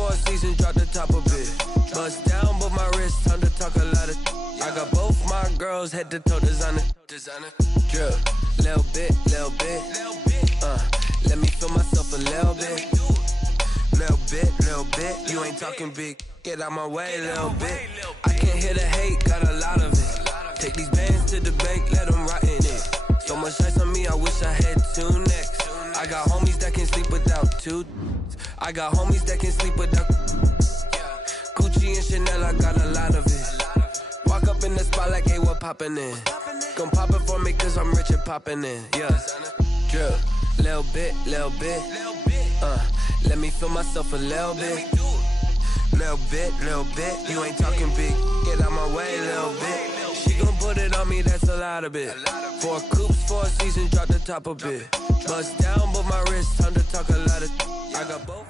4 seasons, drop the top a bit. Bust down, but my wrist, time to talk a lot of. I got both my girls head to toe designer. Drip, little bit. Let me feel myself a little bit. Little bit. You ain't talking big. Get out my way, little bit. I can't hear the hate, got a lot of it. Take these bands to the bank, let them rot in it. So much ice on me, I wish I had 2 necks. I got homies that can sleep without 2. I got homies that can sleep without. Gucci and Chanel, I got a lot of it. Walk up in the spot like, hey, what poppin' in? Gon' pop it for me, cause I'm rich and poppin' in. Yeah, drip, little bit. Let me feel myself a little bit. Little bit. You ain't talking big. Get out my way, little bit. She gon' put it on me, that's a lot of it. 4 coops, 4 seasons, drop the top a bit. Bust down, but my wrist, time to talk a lot of. I got both.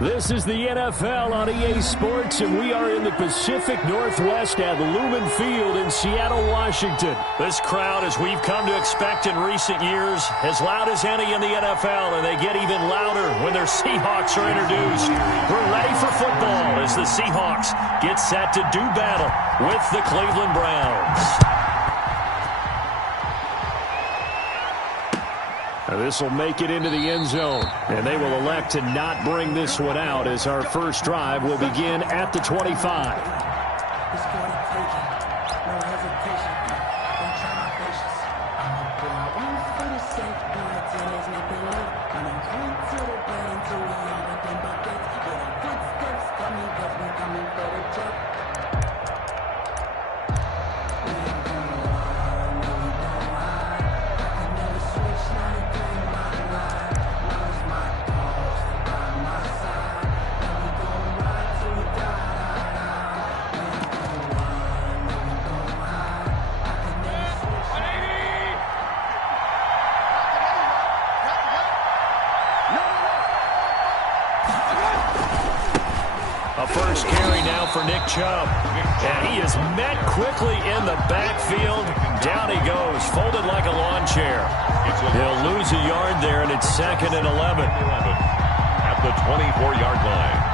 This is the NFL on EA Sports, and we are in the Pacific Northwest at Lumen Field in Seattle, Washington. This crowd, as we've come to expect in recent years, as loud as any in the NFL, and they get even louder when their Seahawks are introduced. We're ready for football as the Seahawks get set to do battle with the Cleveland Browns. This will make it into the end zone, and they will elect to not bring this one out as our first drive will begin at the 25. First carry now for Nick Chubb. And he is met quickly in the backfield. Down he goes, folded like a lawn chair. He'll lose a yard there, and it's 2nd and 11. At the 24-yard line.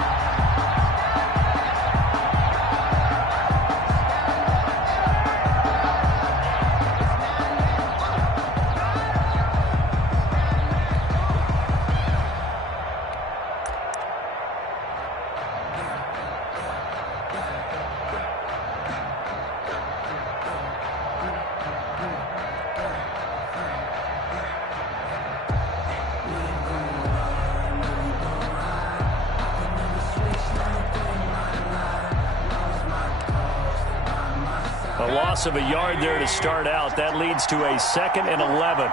A loss of a yard there to start out. That leads to a 2nd and 11.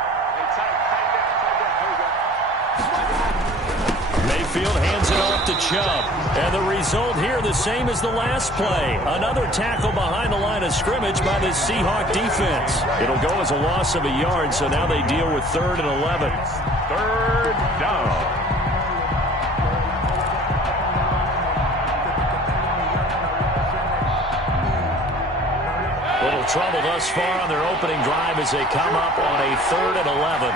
Mayfield hands it off to Chubb. And the result here the same as the last play. Another tackle behind the line of scrimmage by the Seahawk defense. It'll go as a loss of a yard, so now they deal with 3rd and 11. 3rd down. Little trouble thus far on their opening drive as they come up on a 3rd and 11.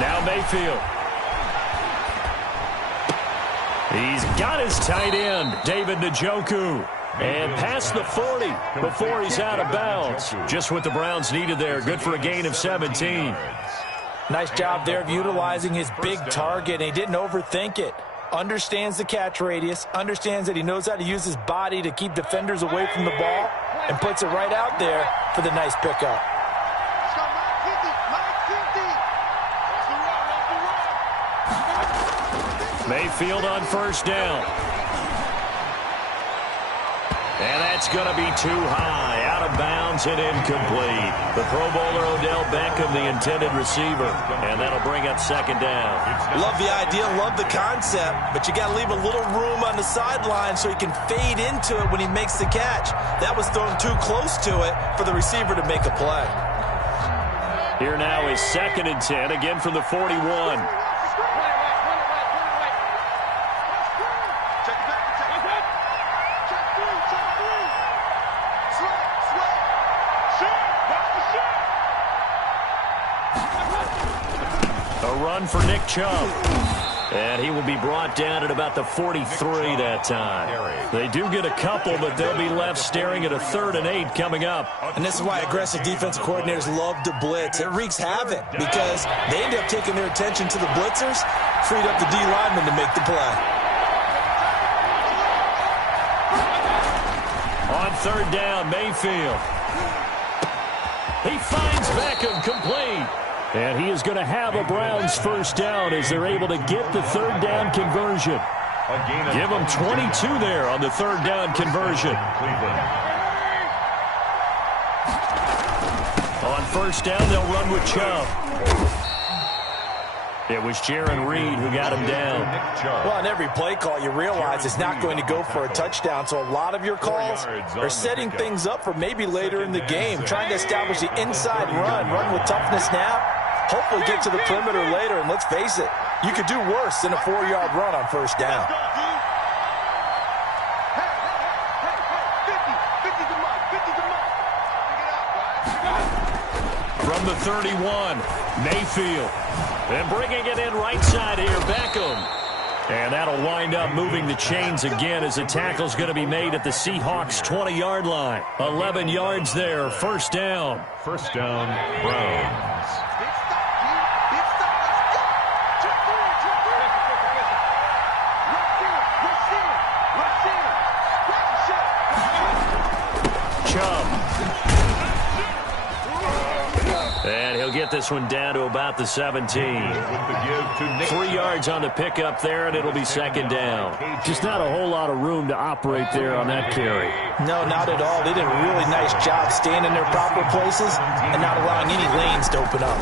Now Mayfield. He's got his tight end, David Njoku. And past the 40 before he's out of bounds. Just what the Browns needed there. Good for a gain of 17. Nice job there of utilizing his big target, and he didn't overthink it. Understands the catch radius, understands that he knows how to use his body to keep defenders away from the ball, and puts it right out there for the nice pickup. Mayfield on first down. And that's going to be too high, out of bounds and incomplete. The Pro Bowler Odell Beckham, the intended receiver, and that'll bring up 2nd down. Love the idea, love the concept, but you got to leave a little room on the sideline so he can fade into it when he makes the catch. That was thrown too close to it for the receiver to make a play. Here now is 2nd and 10, again from the 41. A run for Nick Chubb. And he will be brought down at about the 43 that time. They do get a couple, but they'll be left staring at a 3rd and 8 coming up. And this is why aggressive defensive coordinators love to blitz. It wreaks havoc because they end up taking their attention to the blitzers, freed up the D lineman to make the play. On 3rd down, Mayfield. He finds Beckham complete. And he is going to have a Browns 1st down as they're able to get the 3rd down conversion. Give them 22 there on the 3rd down conversion. On 1st down, they'll run with Chubb. It was Jaron Reed who got him down. Well, on every play call, you realize it's not going to go for a touchdown, so a lot of your calls are setting things up for maybe later in the game, trying to establish the inside run with toughness now, hopefully get to the perimeter later, and let's face it, you could do worse than a 4-yard run on 1st down. From the 31, Mayfield. And bringing it in right side here, Beckham. And that'll wind up moving the chains again as the tackle's going to be made at the Seahawks' 20-yard line. 11 yards there, 1st down. 1st down, Browns. Get this one down to about the 17. 3 yards on the pickup there, and it'll be 2nd down. Just not a whole lot of room to operate there on that carry. No, not at all. They did a really nice job staying in their proper places and not allowing any lanes to open up.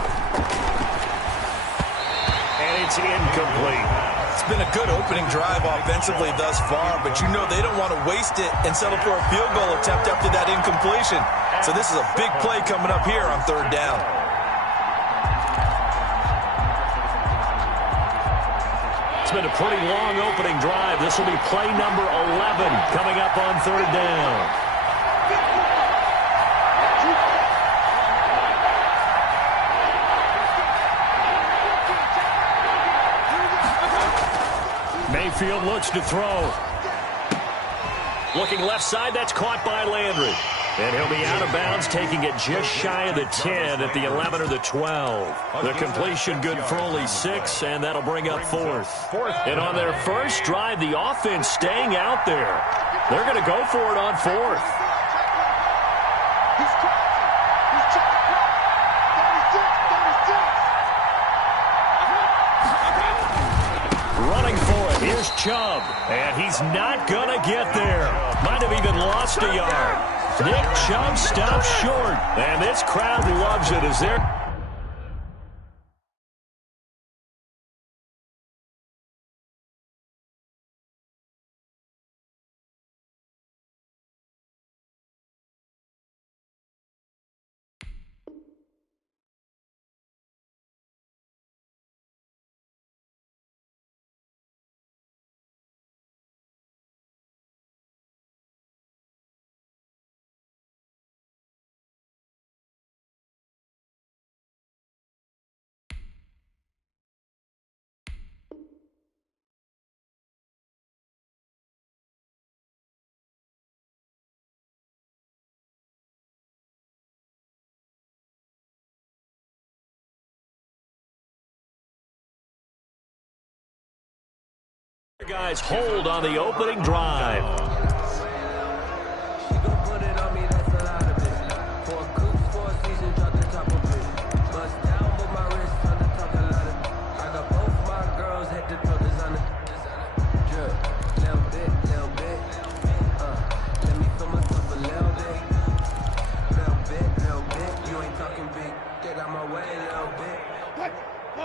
And it's incomplete. It's been a good opening drive offensively thus far, but you know they don't want to waste it and settle for a field goal attempt after that incompletion. So this is a big play coming up here on 3rd down. It's been a pretty long opening drive. This will be play number 11 coming up on 3rd down. Mayfield looks to throw. Looking left side, that's caught by Landry. And he'll be out of bounds, taking it just shy of the 10 at the 11 or the 12. The completion good for only 6, and that'll bring up 4th. And on their first drive, the offense staying out there. They're going to go for it on 4th. Running for it, here's Chubb. And he's not going to get there. Might have even lost a yard. Nick Chubb stops short, and this crowd loves it as they're... Guys hold on the opening drive.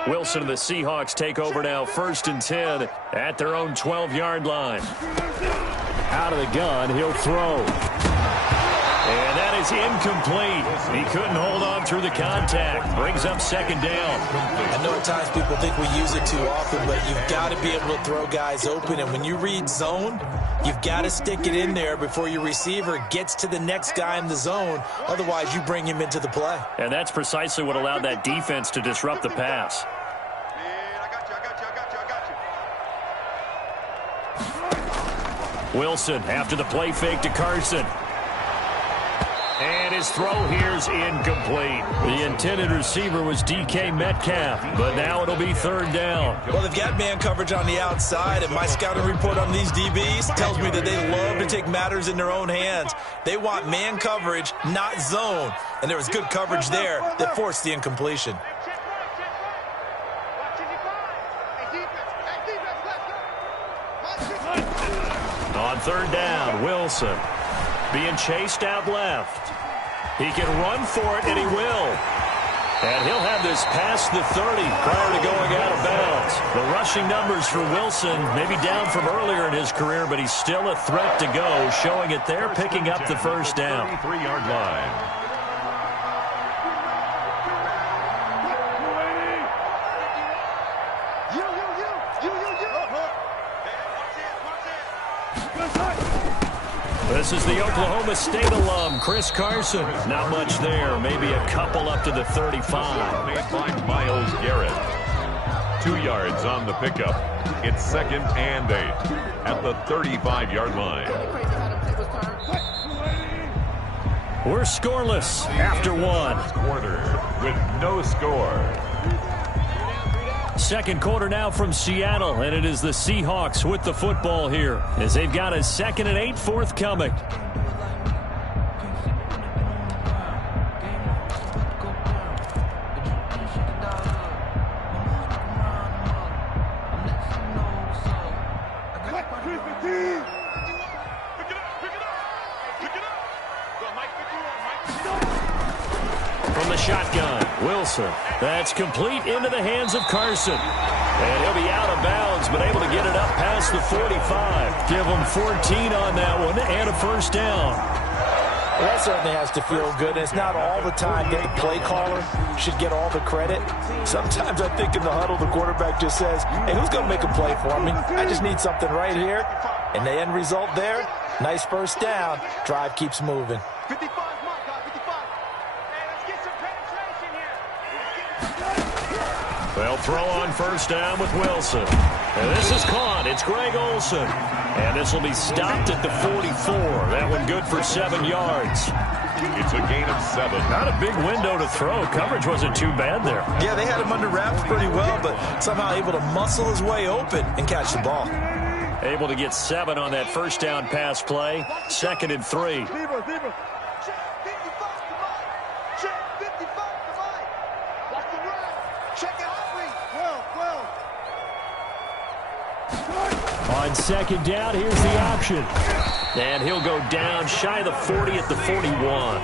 Wilson and the Seahawks take over now, 1st and 10 at their own 12-yard line. Out of the gun, he'll throw. And that is incomplete. He couldn't hold on through the contact. Brings up 2nd down. I know at times people think we use it too often, but you've got to be able to throw guys open. And when you read zone, you've got to stick it in there before your receiver gets to the next guy in the zone. Otherwise, you bring him into the play. And that's precisely what allowed that defense to disrupt the pass. Wilson after the play fake to Carson. And his throw here's incomplete. The intended receiver was DK Metcalf, but now it'll be third down. Well, they've got man coverage on the outside, and my scouting report on these DBs tells me that they love to take matters in their own hands. They want man coverage, not zone. And there was good coverage there that forced the incompletion. On third down, Wilson being chased out left. He can run for it, and he will. And he'll have this past the 30 prior to going out of bounds. The rushing numbers for Wilson maybe down from earlier in his career, but he's still a threat to go, showing it there, picking up the first down. 33-yard line. This is the Oklahoma State alum, Chris Carson. Not much there, maybe a couple up to the 35. Made by Myles Garrett. 2 yards on the pickup. It's 2nd and 8 at the 35-yard line. We're scoreless after one. Quarter with no score. Second quarter now from Seattle, and it is the Seahawks with the football here as they've got a 2nd and 8 forthcoming. From the shotgun, Wilson. That's complete into the hands of Carson. And he'll be out of bounds, but able to get it up past the 45. Give him 14 on that one and a first down. Well, that certainly has to feel good. And it's not all the time that the play caller should get all the credit. Sometimes I think in the huddle, the quarterback just says, hey, who's going to make a play for me? I just need something right here. And the end result there, nice first down. Drive keeps moving. 55, Mike, 55. Hey, let's get some penetration here. They'll throw on first down with Wilson. And this is caught. It's Greg Olsen. And this will be stopped at the 44. That one good for 7 yards. It's a gain of 7. Not a big window to throw. Coverage wasn't too bad there. Yeah, they had him under wraps pretty well, but somehow able to muscle his way open and catch the ball. Able to get 7 on that first down pass play. 2nd and 3. On second down, here's the option. And he'll go down shy of the 40 at the 41.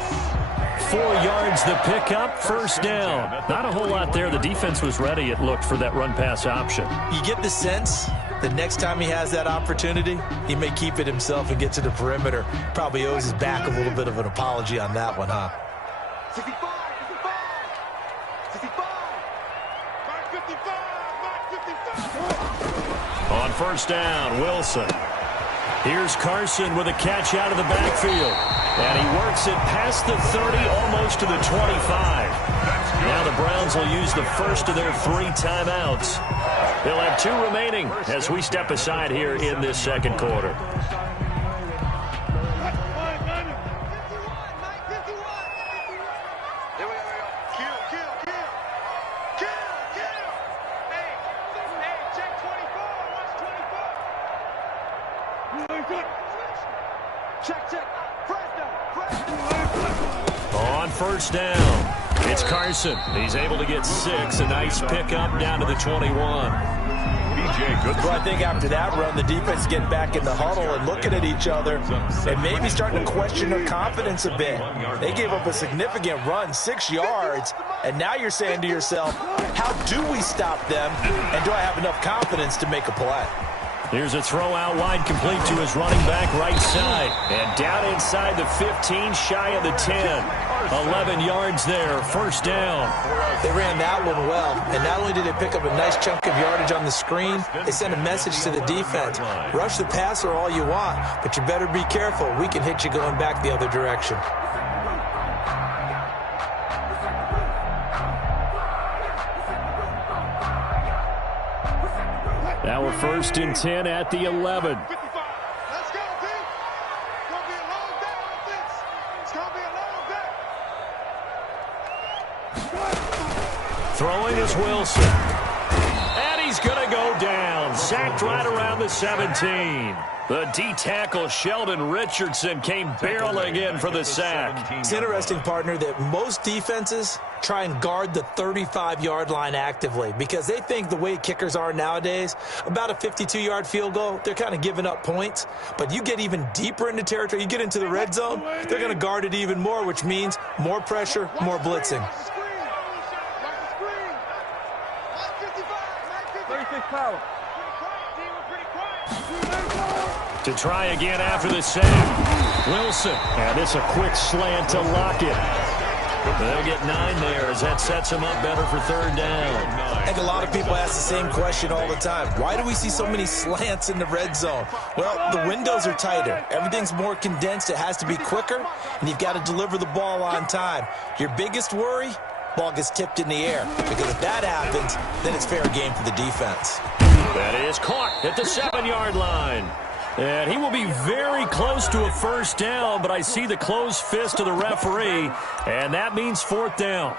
4 yards the pickup, first down. Not a whole lot there. The defense was ready, it looked, for that run-pass option. You get the sense that next time he has that opportunity, he may keep it himself and get to the perimeter. Probably owes his back a little bit of an apology on that one, huh? 65, 65, 65, Mark 55, Mark 55. On first down, Wilson. Here's Carson with a catch out of the backfield. And he works it past the 30, almost to the 25. Now the Browns will use the first of their 3 timeouts. They'll have 2 remaining as we step aside here in this second quarter. On first down, it's Carson. He's able to get 6. A nice pickup down to the 21. Well, I think after that run, the defense is getting back in the huddle and looking at each other and maybe starting to question their confidence a bit. They gave up a significant run, 6 yards, and now you're saying to yourself, how do we stop them, and do I have enough confidence to make a play? Here's a throw out wide, complete to his running back right side. And down inside the 15, shy of the 10. 11 yards there, first down. They ran that one well, and not only did they pick up a nice chunk of yardage on the screen, they sent a message to the defense. Rush the passer all you want, but you better be careful. We can hit you going back the other direction. Now we're 1st and 10 at the 11. Let's go, Throwing is Wilson. And he's going to go down. Sacked right around the 17. The D-tackle Sheldon Richardson came barreling in for the sack. It's interesting, partner, that most defenses try and guard the 35-yard line actively because they think the way kickers are nowadays, about a 52-yard field goal, they're kind of giving up points. But you get even deeper into territory, you get into the red zone, they're going to guard it even more, which means more pressure, more blitzing. To try again after the sack. Wilson. And it's a quick slant to Lockett. They'll get 9 there as that sets them up better for third down. I think a lot of people ask the same question all the time. Why do we see so many slants in the red zone? Well, the windows are tighter. Everything's more condensed. It has to be quicker, and you've got to deliver the ball on time. Your biggest worry? Ball gets tipped in the air. Because if that happens, then it's fair game for the defense. That is caught at the 7-yard line. And he will be very close to a first down, but I see the closed fist of the referee, and that means fourth down.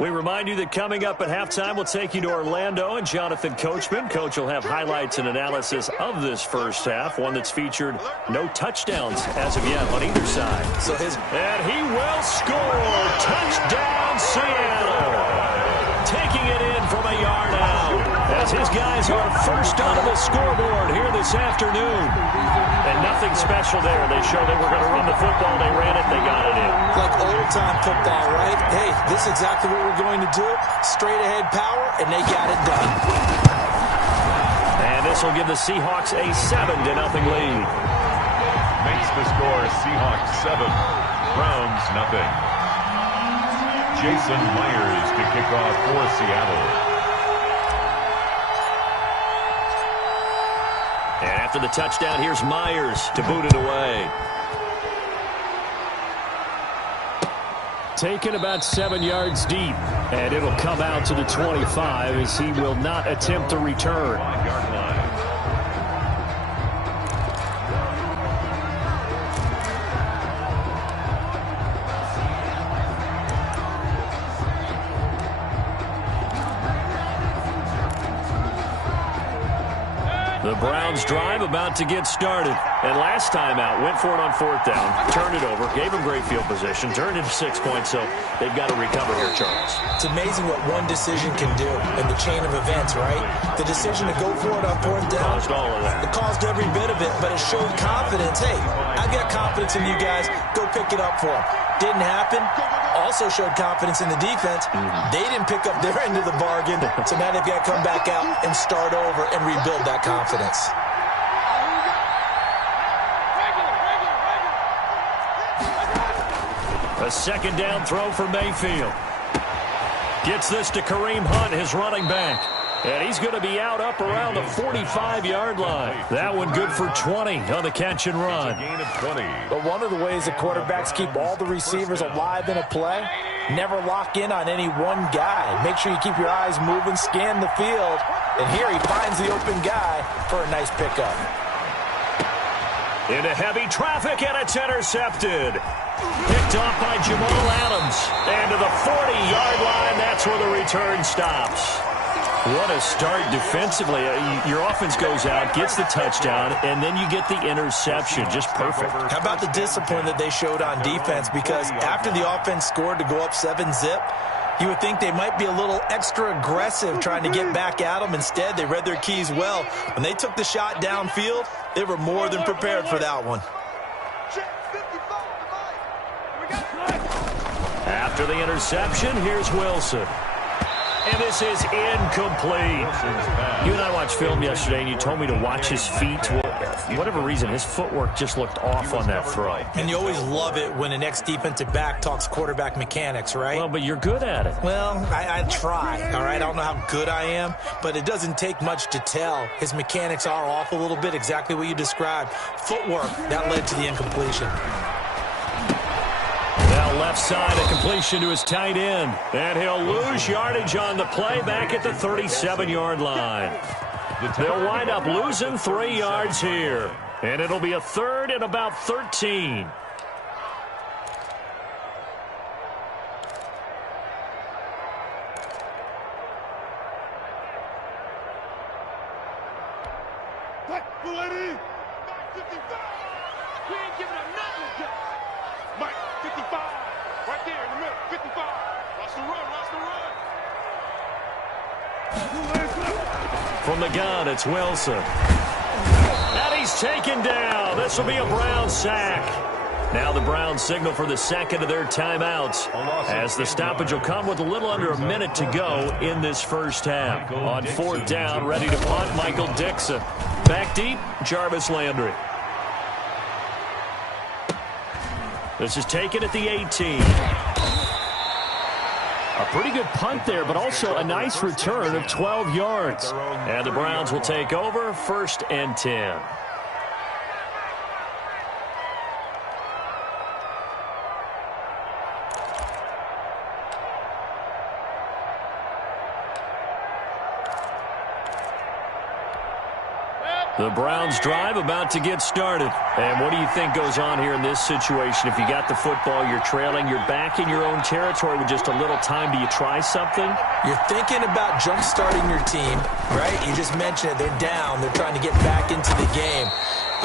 We remind you that coming up at halftime, we'll take you to Orlando and Jonathan Coachman. Coach will have highlights and analysis of this first half, one that's featured no touchdowns as of yet on either side. And he will score. Touchdown, Seattle. Taking it in from a yard out as his guys are first onto the scoreboard here this afternoon. And nothing special there. They showed they were going to run the football. They ran it. They got it in. Like old-time football, right? Hey, this is exactly what we're going to do. Straight-ahead power, and they got it done. And this will give the Seahawks a 7-0 lead. Makes the score Seahawks 7, Browns nothing. Jason Myers to kick off for Seattle. And after the touchdown, here's Myers to boot it away. Taken about 7 yards deep, and it'll come out to the 25 as he will not attempt to return. 5-yard line. The Browns drive about to get started. And last time out, went for it on fourth down, turned it over, gave them great field position, turned it to 6 points, so they've got to recover here, Charles. It's amazing what one decision can do in the chain of events, right? The decision to go for it on fourth down. Caused all of that. It caused every bit of it, but it showed confidence. Hey, I've got confidence in you guys. Go pick it up for them. Didn't happen. Also showed confidence in the defense. They didn't pick up their end of the bargain, so now they've got to come back out and start over and rebuild that confidence. A second down throw for Mayfield. Gets this to Kareem Hunt, his running back. And he's going to be out up around the 45-yard line. That one good for 20 on the catch and run. It's a gain of 20. But one of the ways that quarterbacks keep all the receivers alive in a play, never lock in on any one guy. Make sure you keep your eyes moving, scan the field. And here he finds the open guy for a nice pickup. Into heavy traffic, and it's intercepted. Picked off by Jamal Adams. And to the 40-yard line, that's where the return stops. What a start defensively. Your offense goes out, gets the touchdown, and then you get the interception. Just perfect. How about the discipline that they showed on defense? Because after the offense scored to go up 7-zip, you would think they might be a little extra aggressive trying to get back at them. Instead, they read their keys well. When they took the shot downfield, they were more than prepared for that one. After the interception, here's Wilson. And this is incomplete. You and I watched film yesterday, and you told me to watch his feet. Well, for whatever reason, his footwork just looked off on that throw. And you always love it when an ex-defensive back talks quarterback mechanics, right? Well, but you're good at it. Well, I try, all right? I don't know how good I am, but it doesn't take much to tell. His mechanics are off a little bit, exactly what you described. Footwork, that led to the incompletion. They'll Left side, a completion to his tight end. And he'll lose yardage on the play back at the 37-yard line. They'll wind up losing 3 yards here. And it'll be a third and about 13. From the gun, it's Wilson. And he's taken down. This will be a Brown sack. Now the Browns signal for the second of their timeouts as the stoppage will come with a little under a minute to go in this first half. On 4th down, ready to punt, Michael Dixon. Back deep, Jarvis Landry. This is taken at the 18. A pretty good punt there, but also a nice return of 12 yards. And the Browns will take over, 1st and 10. The Browns drive about to get started. And what do you think goes on here in this situation? If you got the football, you're trailing, you're back in your own territory with just a little time. Do you try something? You're thinking about jump-starting your team, right? You just mentioned it. They're down. They're trying to get back into the game.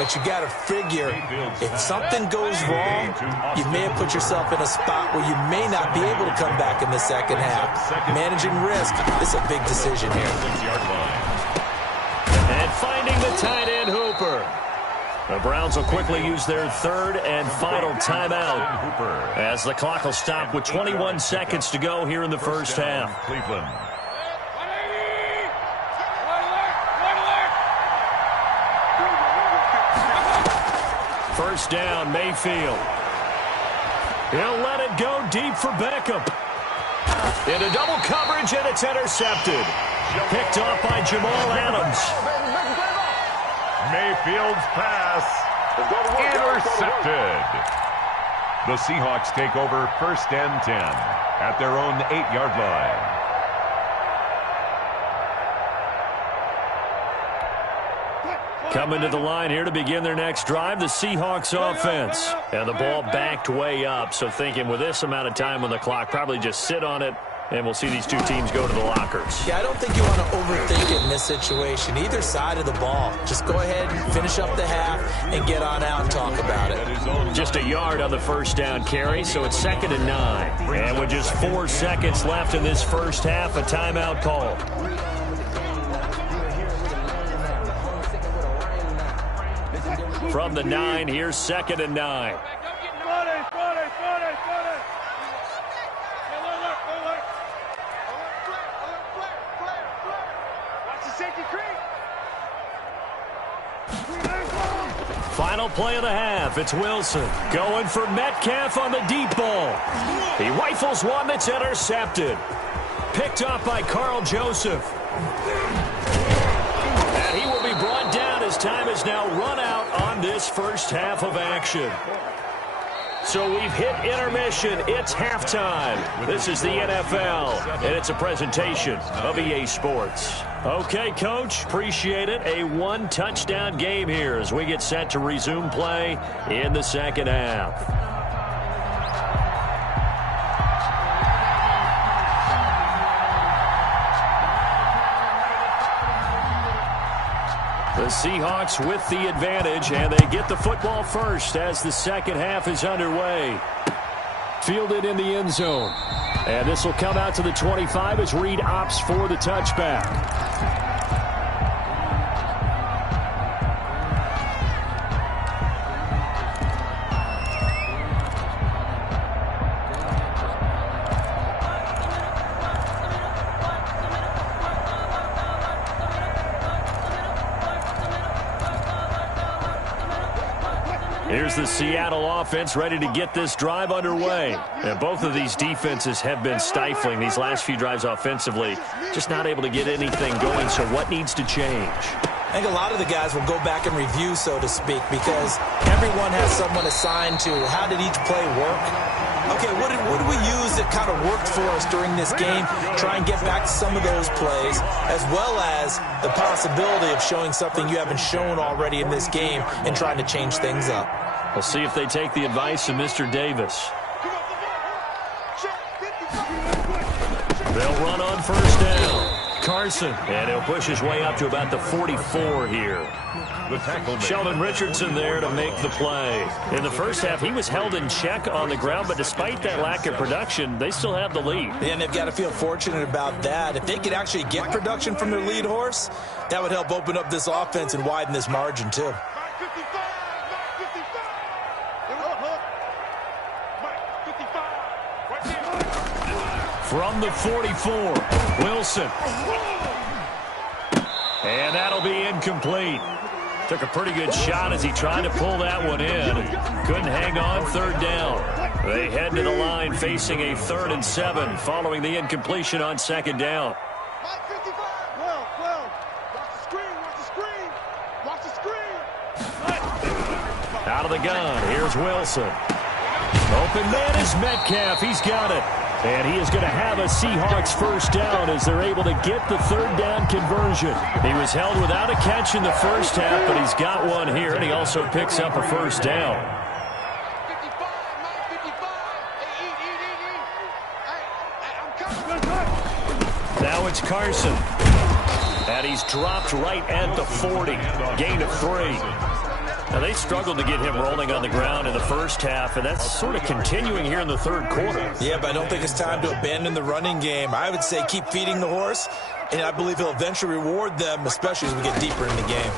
But you got to figure, if something goes wrong, you may have put yourself in a spot where you may not be able to come back in the second half. Managing risk, this is a big decision here. And finding the tight end, Hooper. The Browns will quickly use their 3rd and final timeout as the clock will stop with 21 seconds to go here in the first half. Cleveland. First down, Mayfield. He'll let it go deep for Beckham. Into double coverage, and it's intercepted. Picked off by Jamal Adams. Mayfield's pass intercepted. The Seahawks take over 1st and 10 at their own 8-yard line. Coming to the line here to begin their next drive, the Seahawks offense. And the ball backed way up, so thinking with this amount of time on the clock, probably just sit on it, and we'll see these two teams go to the lockers. Yeah, I don't think you want to overthink it in this situation. Either side of the ball. Just go ahead, finish up the half, and get on out and talk about it. Just a yard on the first down carry, so it's 2nd and 9. And with just 4 seconds left in this first half, a timeout call. From the 9, here's 2nd and 9. Final play of the half. It's Wilson going for Metcalf on the deep ball. He rifles one that's intercepted. Picked up by Carl Joseph. And he will be brought down as time is now run out on this first half of action. So we've hit intermission. It's halftime. This is the NFL, and it's a presentation of EA Sports. Okay, Coach, appreciate it. A 1-touchdown game here as we get set to resume play in the second half. The Seahawks with the advantage, and they get the football first as the second half is underway. Fielded in the end zone. And this will come out to the 25 as Reed opts for the touchback. Here's the Seattle offense ready to get this drive underway. And both of these defenses have been stifling these last few drives offensively. Just not able to get anything going, so what needs to change? I think a lot of the guys will go back and review, so to speak, because everyone has someone assigned to how did each play work. okay, what did we use that kind of worked for us during this game? Try and get back to some of those plays, as well as the possibility of showing something you haven't shown already in this game and trying to change things up. We'll see if they take the advice of Mr. Davis. They'll run on first down. Carson, and he'll push his way up to about the 44 here. The tackle Sheldon Richardson there to make the play. In the first half, he was held in check on the ground, but despite that lack of production, they still have the lead. And they've got to feel fortunate about that. If they could actually get production from their lead horse, that would help open up this offense and widen this margin too. From the 44, Wilson. And that'll be incomplete. Took a pretty good shot as he tried to pull that one in. Couldn't hang on, third down. They head to the line facing a 3rd and 7 following the incompletion on second down. Out of the gun, here's Wilson. Open man is Metcalf, he's got it. And he is going to have a Seahawks first down as they're able to get the 3rd down conversion. He was held without a catch in the first half, but he's got one here, and he also picks up a first down. Now it's Carson. And he's dropped right at the 40. Gain of 3. Now, they struggled to get him rolling on the ground in the first half, and that's sort of continuing here in the third quarter. Yeah, but I don't think it's time to abandon the running game. I would say keep feeding the horse, and I believe he'll eventually reward them, especially as we get deeper in the game.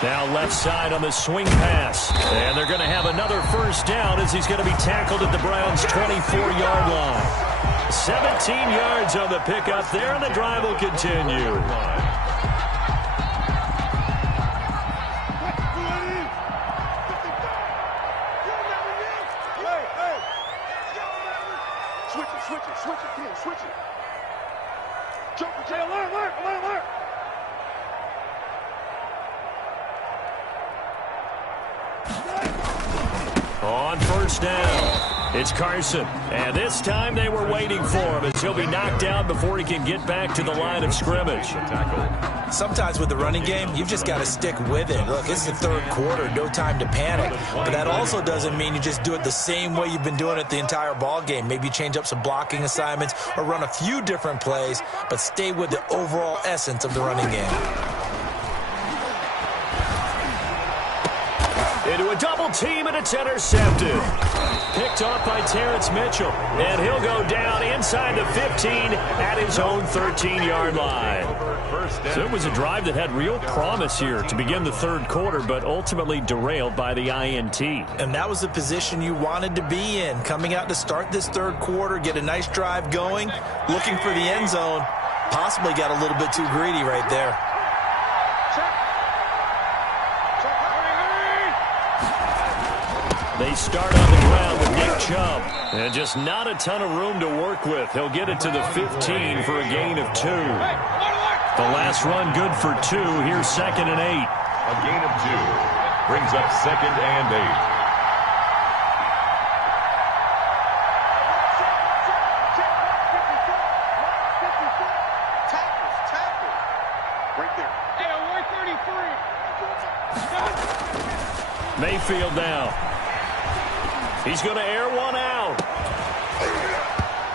Now left side on the swing pass, and they're going to have another first down as he's going to be tackled at the Browns' 24-yard line. 17 yards on the pickup there, and the drive will continue. On first down, it's Carson. And this time they were waiting for him as he'll be knocked out before he can get back to the line of scrimmage. Sometimes with the running game, you've just got to stick with it. Look, it's the third quarter, no time to panic. But that also doesn't mean you just do it the same way you've been doing it the entire ball game. Maybe change up some blocking assignments or run a few different plays, but stay with the overall essence of the running game. Into a double team, and it's intercepted. Picked off by Terrence Mitchell, and he'll go down inside the 15 at his own 13-yard line. So it was a drive that had real promise here to begin the third quarter, but ultimately derailed by the INT. And that was the position you wanted to be in, coming out to start this third quarter, get a nice drive going, looking for the end zone, possibly got a little bit too greedy right there. They start on the ground with Nick Chubb. And just not a ton of room to work with. He'll get it to the 15 for a gain of 2. The last run good for 2. Here's 2nd and 8. A gain of 2 brings up 2nd and 8. Mayfield now. He's going to air one out.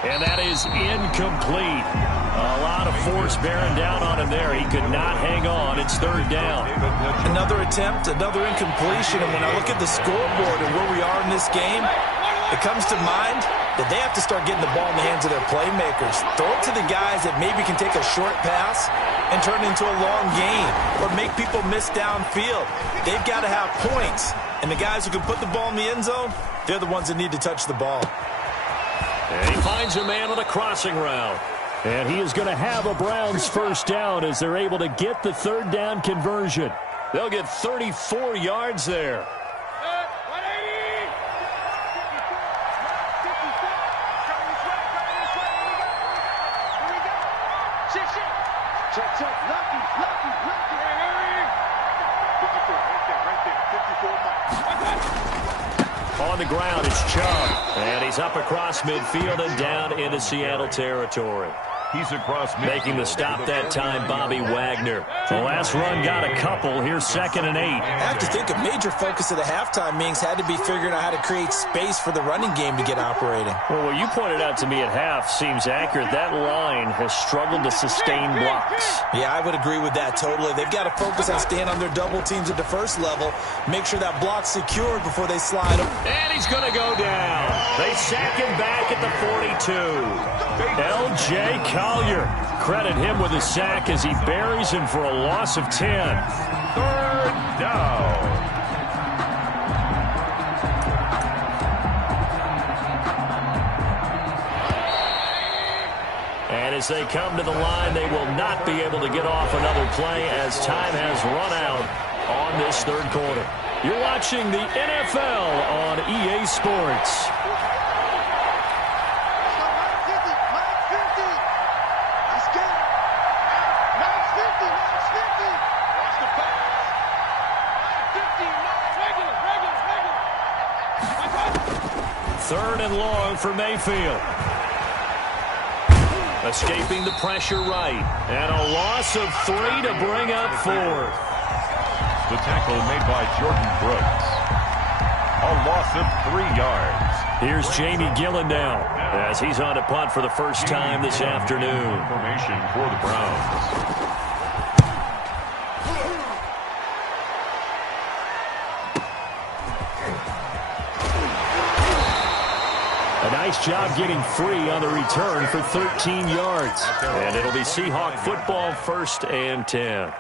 And that is incomplete. A lot of force bearing down on him there. He could not hang on. It's third down. Another attempt, another incompletion. And when I look at the scoreboard and where we are in this game, it comes to mind that they have to start getting the ball in the hands of their playmakers. Throw it to the guys that maybe can take a short pass and turn it into a long gain or make people miss downfield. They've got to have points. And the guys who can put the ball in the end zone, they're the ones that need to touch the ball. And he finds a man on a crossing route. And he is going to have a Browns first down as they're able to get the third down conversion. They'll get 34 yards there. On the ground, it's Chubb. And he's up across midfield and down into Seattle territory. He's across midfield. Making the stop that time, Bobby Wagner. The last run got a couple. Here's 2nd and 8. I have to think a major focus of the halftime meetings had to be figuring out how to create space for the running game to get operating. Well, what you pointed out to me at half seems accurate. That line has struggled to sustain blocks. Yeah, I would agree with that totally. They've got to focus on staying on their double teams at the first level, make sure that block's secured before they slide them. And he's going to go down. They sack him back at the 42. L.J. Collier. Credit him with a sack as he buries him for a loss of 10. 3rd down. And as they come to the line, they will not be able to get off another play as time has run out on this 3rd quarter. You're watching the NFL on EA Sports. Third and long for Mayfield. Escaping the pressure right. And a loss of 3 to bring up 4th. The tackle made by Jordan Brooks. A loss of 3 yards. Here's Jamie Gillen now as he's on to punt for the first time this afternoon. Formation for the Browns. Nice job getting free on the return for 13 yards. And it'll be Seahawk football, 1st and 10.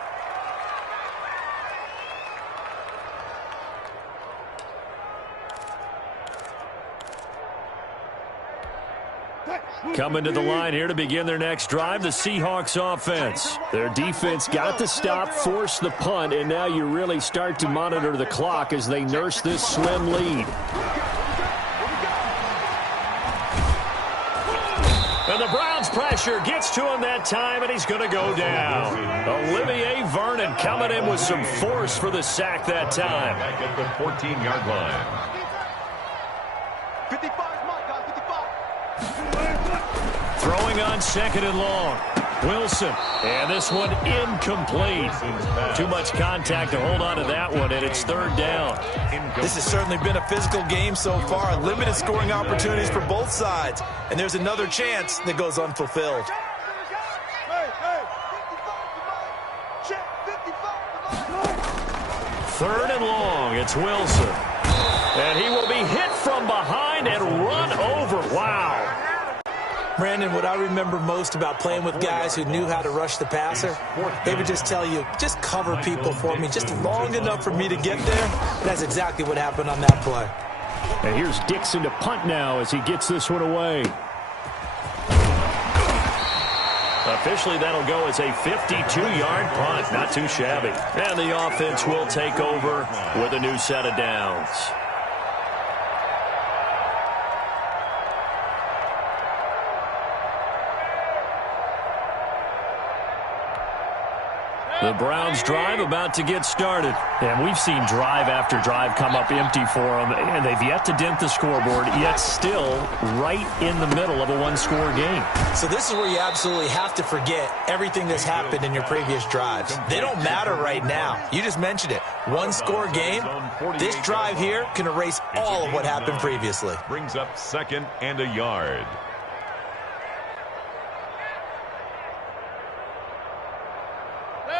Coming to the line here to begin their next drive, the Seahawks offense. Their defense got the stop, forced the punt, and now you really start to monitor the clock as they nurse this slim lead. And the Browns pressure gets to him that time, and he's going to go down. Olivier Vernon coming in with some force for the sack that time. Back at the 14-yard line. 55, Mike, guys, 55. Throwing on 2nd and long. Wilson, and this one incomplete. Too much contact to hold on to that one, and it's 3rd down. This has certainly been a physical game so far. Limited scoring opportunities for both sides. And there's another chance that goes unfulfilled. Third and long, it's Wilson. And he will be hit from behind and run over. Wow. Brandon, what I remember most about playing with guys who knew how to rush the passer, they would just tell you, just cover people for me, just long enough for me to get there. That's exactly what happened on that play. And here's Dixon to punt now as he gets this one away. Officially, that'll go as a 52-yard punt. Not too shabby. And the offense will take over with a new set of downs. The Browns drive about to get started. And we've seen drive after drive come up empty for them, and they've yet to dent the scoreboard, yet still right in the middle of a one-score game. So this is where you absolutely have to forget everything that's happened in your previous drives. They don't matter right now. You just mentioned it. One-score game. This drive here can erase all of what happened previously. Brings up 2nd and a yard.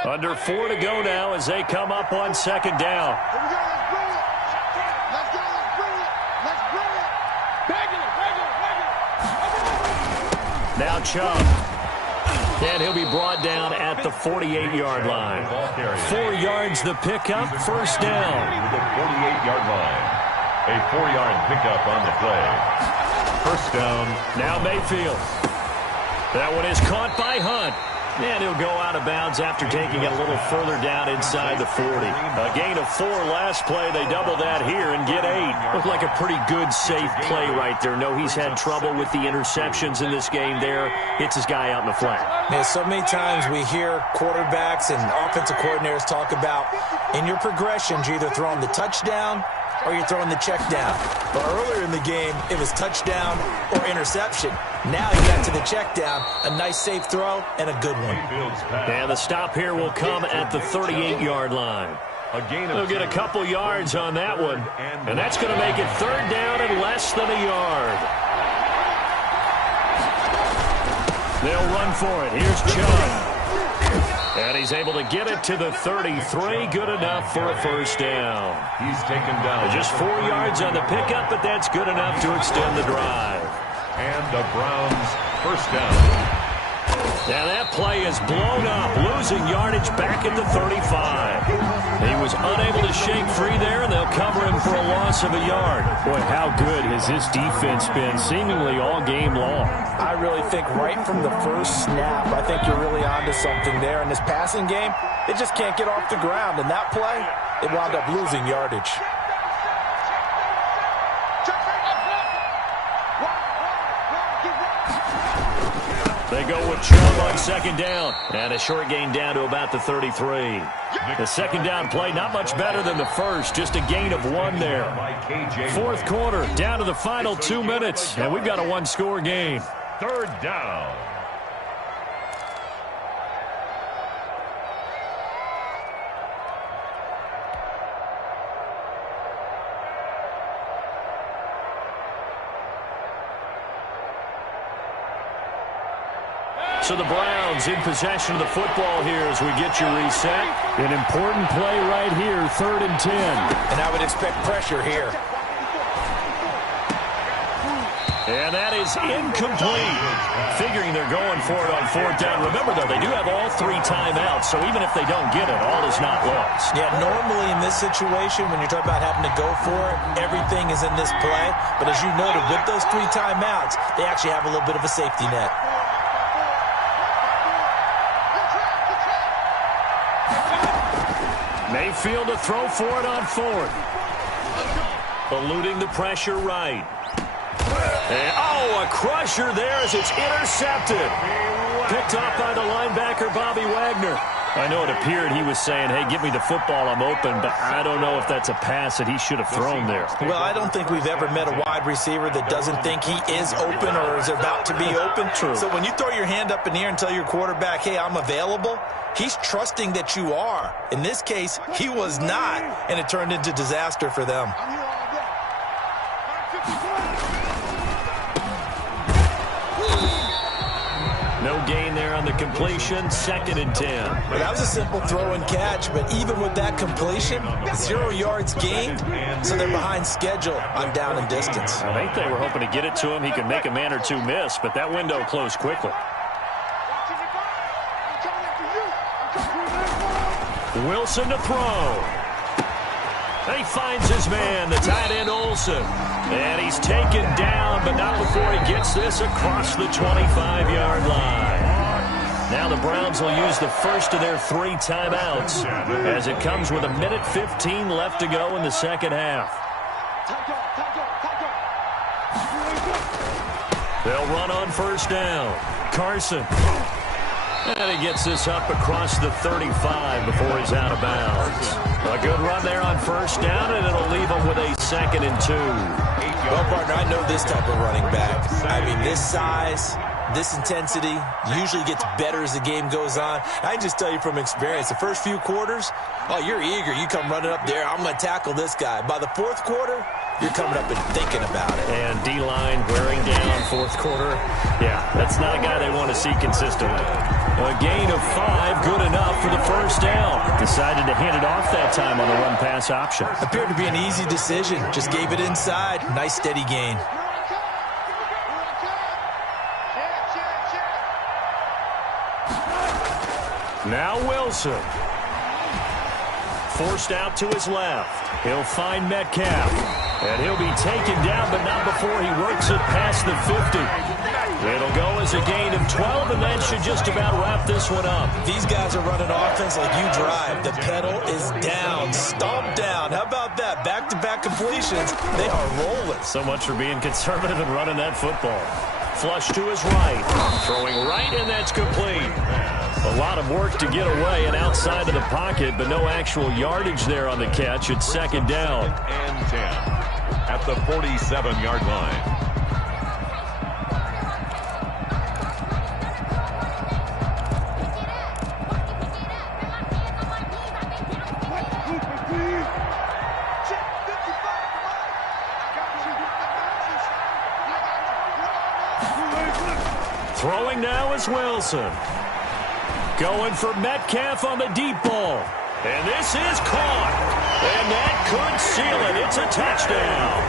Under 4 to go now as they come up on 2nd down. Here we go, let's bring it. Let's bring it. Bag it. Now Chubb. And he'll be brought down at the 48-yard line. 4 yards the pickup, 1st down. The 48-yard line. A 4-yard pickup on the play. 1st down. Now Mayfield. That one is caught by Hunt. And he'll go out of bounds after taking it a little further down inside the 40. A gain of 4 last play. They double that here and get 8. Looked like a pretty good, safe play right there. No, he's had trouble with the interceptions in this game there. Hits his guy out in the flat. Man, so many times we hear quarterbacks and offensive coordinators talk about in your progressions, you're either throwing the touchdown or you're throwing the check down. But earlier in the game, it was touchdown or interception. Now he got to the check down, a nice safe throw, and a good one. And the stop here will come at the 38-yard line. They'll get a couple yards on that one, and that's going to make it third down and less than a yard. They'll run for it. Here's Chubb. And he's able to get it to the 33. Good enough for a first down. He's taken down. Just 4 yards on the pickup, but that's good enough to extend the drive. And the Browns first down. Now that play is blown up, losing yardage back at the 35. He was unable to shake free there, and they'll cover him for a loss of a yard. Boy, how good has this defense been seemingly all game long? I really think right from the first snap, I think you're really onto something there. In this passing game, they just can't get off the ground. And that play, it wound up losing yardage. They go with Chubb on second down. And a short gain down to about the 33. The second down play, not much better than the first. Just a gain of 1 there. Fourth quarter, down to the final 2 minutes. And we've got a one-score game. Third down. So the Browns in possession of the football here as we get you reset. An important play right here, 3rd and 10. And I would expect pressure here. And that is incomplete. Figuring they're going for it on 4th down. Remember, though, they do have all 3 timeouts, so even if they don't get it, all is not lost. Yeah, normally in this situation, when you're talking about having to go for it, everything is in this play. But as you noted, with those 3 timeouts, they actually have a little bit of a safety net. Mayfield to throw for it on 4th. Eluding the pressure right. And, a crusher there as it's intercepted. Picked off by the linebacker, Bobby Wagner. I know it appeared he was saying, hey, give me the football, I'm open, but I don't know if that's a pass that he should have thrown there. Well, I don't think we've ever met a wide receiver that doesn't think he is open or is about to be open. True. So when you throw your hand up in the air and tell your quarterback, hey, I'm available, he's trusting that you are. In this case, he was not, and it turned into disaster for them. No gain there on the completion, 2nd and 10. Well, that was a simple throw and catch, but even with that completion, 0 yards gained, so they're behind schedule on down and distance. I think they were hoping to get it to him. He could make a man or two miss, but that window closed quickly. Wilson to throw. He finds his man, the tight end Olsen. And he's taken down, but not before he gets this across the 25-yard line. Now the Browns will use the first of their 3 timeouts as it comes with 1:15 left to go in the second half. They'll run on first down. Carson. And he gets this up across the 35 before he's out of bounds. A good run there on first down, and it'll leave him with a 2nd and 2. Well, partner, I know this type of running back. I mean, this size, this intensity usually gets better as the game goes on. I can just tell you from experience, the first few quarters, you're eager. You come running up there, I'm going to tackle this guy. By the 4th quarter, you're coming up and thinking about it. And D-line wearing down 4th quarter. Yeah, that's not a guy they want to see consistently. A gain of 5, good enough for the first down. Decided to hand it off that time on the run-pass option. Appeared to be an easy decision. Just gave it inside. Nice, steady gain. Now Wilson. Forced out to his left. He'll find Metcalf. And he'll be taken down, but not before he works it past the 50. It'll go as a gain of 12, and that should just about wrap this one up. These guys are running offense like you drive. The pedal is down, stomped down. How about that? Back-to-back completions. They are rolling. So much for being conservative and running that football. Flush to his right. Throwing right, and that's complete. A lot of work to get away and outside of the pocket, but no actual yardage there on the catch. It's second down. And 10 at the 47-yard line. Throwing now is Wilson. Going for Metcalf on the deep ball. And this is caught. And that could seal it. It's a touchdown.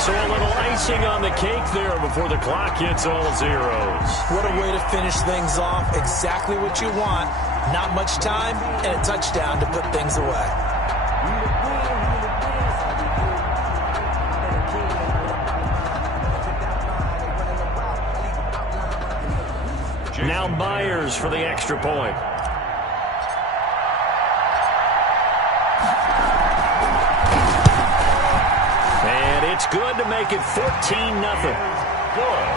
So a little icing on the cake there before the clock hits all zeros. What a way to finish things off. Exactly what you want. Not much time and a touchdown to put things away. Now Myers for the extra point. And it's good to make it 14-0. Good.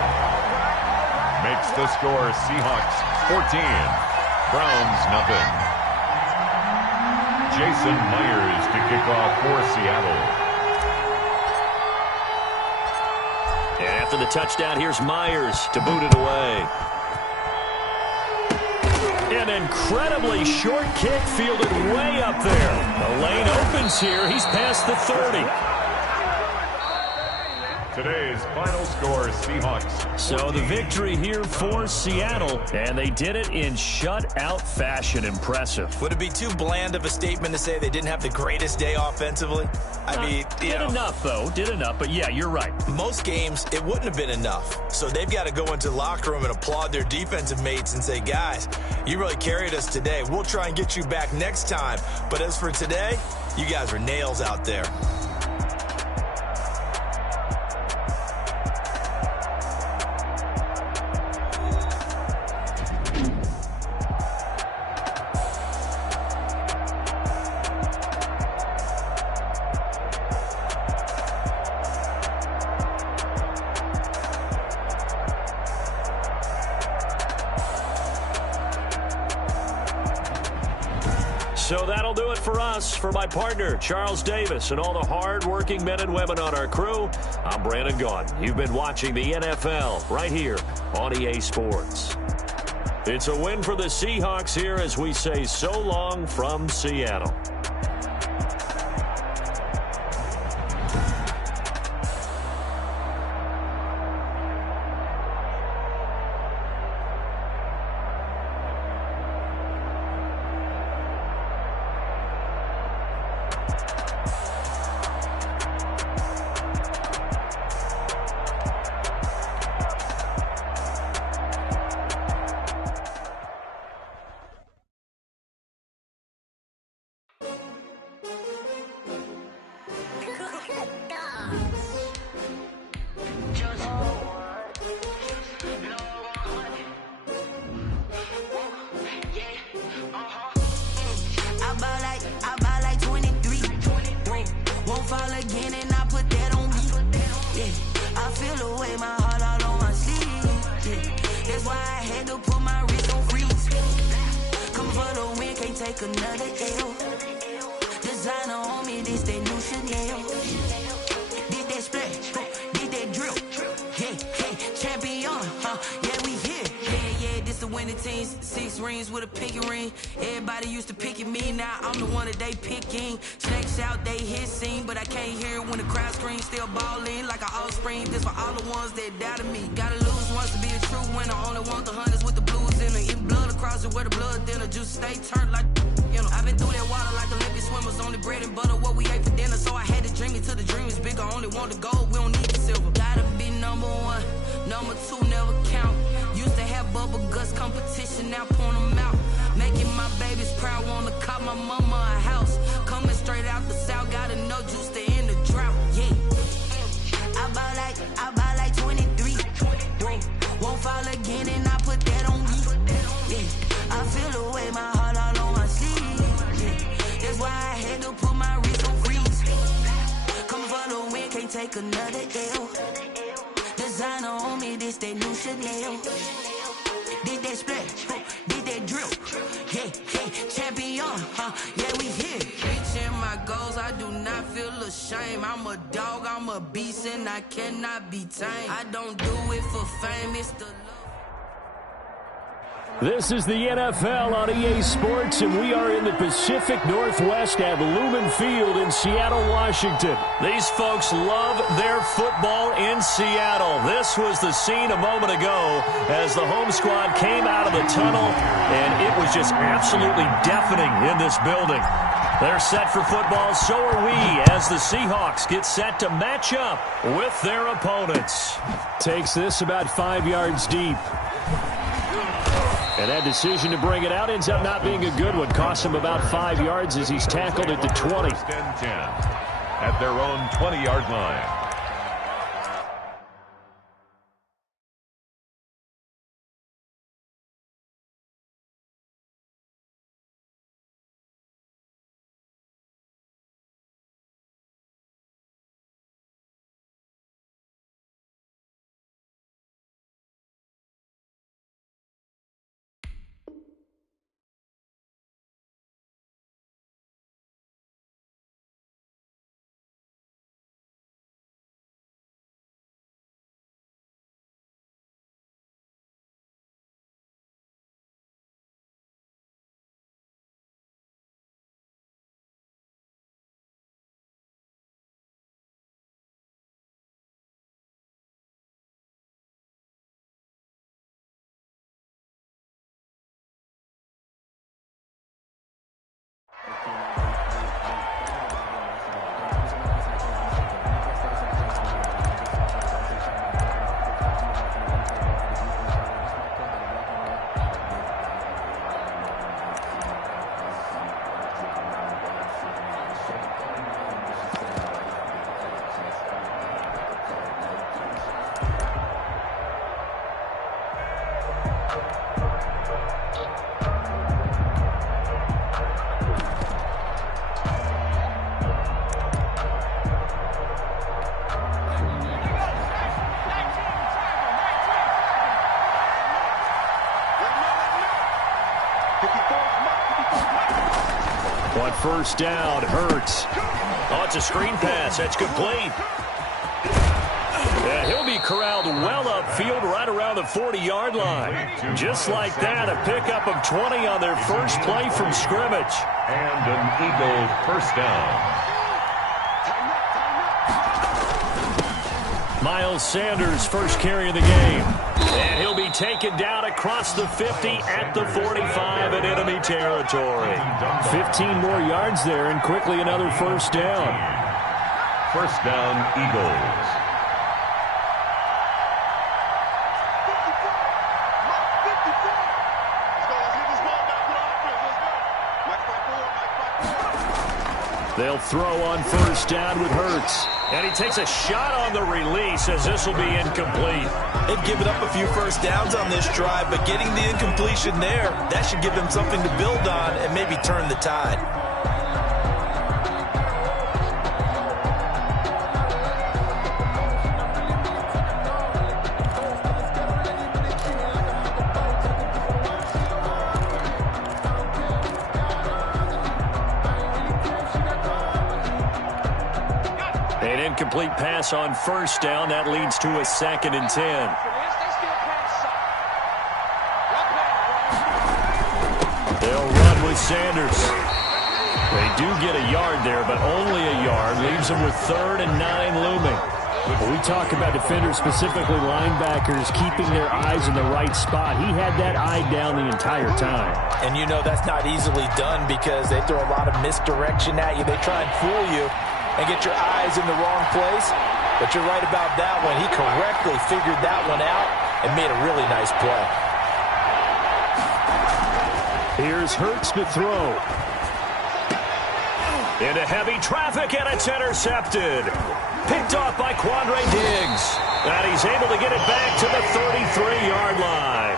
Makes the score Seahawks 14, Browns nothing. Jason Myers to kick off for Seattle. And after the touchdown, here's Myers to boot it away. An incredibly short kick fielded way up there. The lane opens here. He's past the 30. Today's final score, Seahawks. So the victory here for Seattle, and they did it in shutout fashion. Impressive. Would it be too bland of a statement to say they didn't have the greatest day offensively? I mean, did enough, though. Did enough, but yeah, you're right. Most games, it wouldn't have been enough. So they've got to go into the locker room and applaud their defensive mates and say, guys, you really carried us today. We'll try and get you back next time. But as for today, you guys are nails out there. So that'll do it for us. For my partner, Charles Davis, and all the hard-working men and women on our crew, I'm Brandon Gaudin. You've been watching the NFL right here on EA Sports. It's a win for the Seahawks here as we say so long from Seattle. Take another L. Designer on me, this that new Chanel. Did that splash, did that drip. champion, yeah, we here. Reaching my goals, I do not feel ashamed. I'm a dog, I'm a beast, and I cannot be tamed. I don't do it for fame, it's the love. This is the NFL on EA Sports, and we are in the Pacific Northwest at Lumen Field in Seattle, Washington. These folks love their football in Seattle. This was the scene a moment ago as the home squad came out of the tunnel, and it was just absolutely deafening in this building. They're set for football, so are we, as the Seahawks get set to match up with their opponents. Takes this about 5 yards deep. And that decision to bring it out ends up not being a good one. Costs him about 5 yards as he's tackled at the 20. First and 10 at their own 20-yard line. On first down, Hurts. Oh, it's a screen pass. That's complete. And he'll be corralled well upfield right around the 40-yard line. Just like that, a pickup of 20 on their first play from scrimmage. And an Eagle first down. Miles Sanders, first carry of the game. And he'll be taken down across the 50 at the 45 in enemy territory. 15 more yards there and quickly another first down. First down, Eagles. They'll throw on first down with Hurts. And he takes a shot on the release as this will be incomplete. They've given up a few first downs on this drive, but getting the incompletion there, that should give them something to build on and maybe turn the tide. An incomplete pass on first down. That leads to a 2nd and 10. They'll run with Sanders. They do get a yard there, but only a yard. Leaves them with 3rd and 9 looming. When we talk about defenders, specifically linebackers, keeping their eyes in the right spot, he had that eye down the entire time. And you know that's not easily done because they throw a lot of misdirection at you. They try and fool you and get your eyes in the wrong place. But you're right about that one. He correctly figured that one out and made a really nice play. Here's Hurts to throw. Into heavy traffic, and it's intercepted. Picked off by Quandre Diggs. And he's able to get it back to the 33-yard line.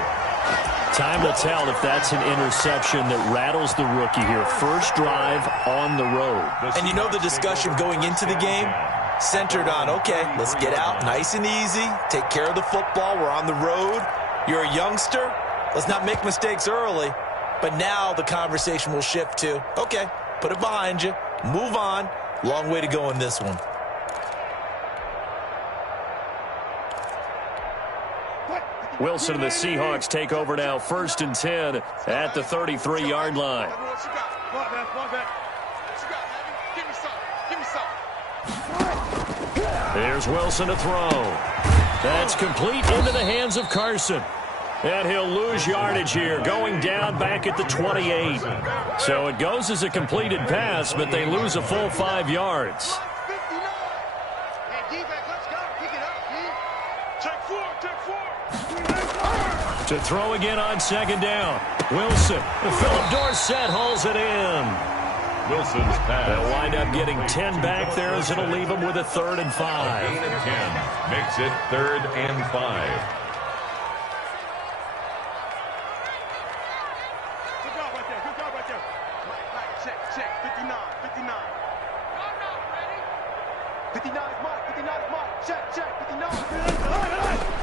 Time will tell if that's an interception that rattles the rookie here. First drive on the road. And you know the discussion going into the game centered on, okay, let's get out nice and easy, take care of the football, we're on the road. You're a youngster, let's not make mistakes early. But now the conversation will shift to, okay, put it behind you, move on. Long way to go in this one. Wilson and the Seahawks take over now, 1st and 10 at the 33-yard line. There's Wilson to throw. That's complete into the hands of Carson. And he'll lose yardage here, going down back at the 28. So it goes as a completed pass, but they lose a full 5 yards. To throw again on 2nd down. Wilson. Philip Dorsett hauls it in. Wilson's pass. They'll wind up getting 10 back there as it'll leave them with a 3rd and 5. Gain of 10 makes it 3rd and 5. Good job right there. Good job right there. Mike, check. 59. 59 is Mike. 59 is Mike. Check. 59.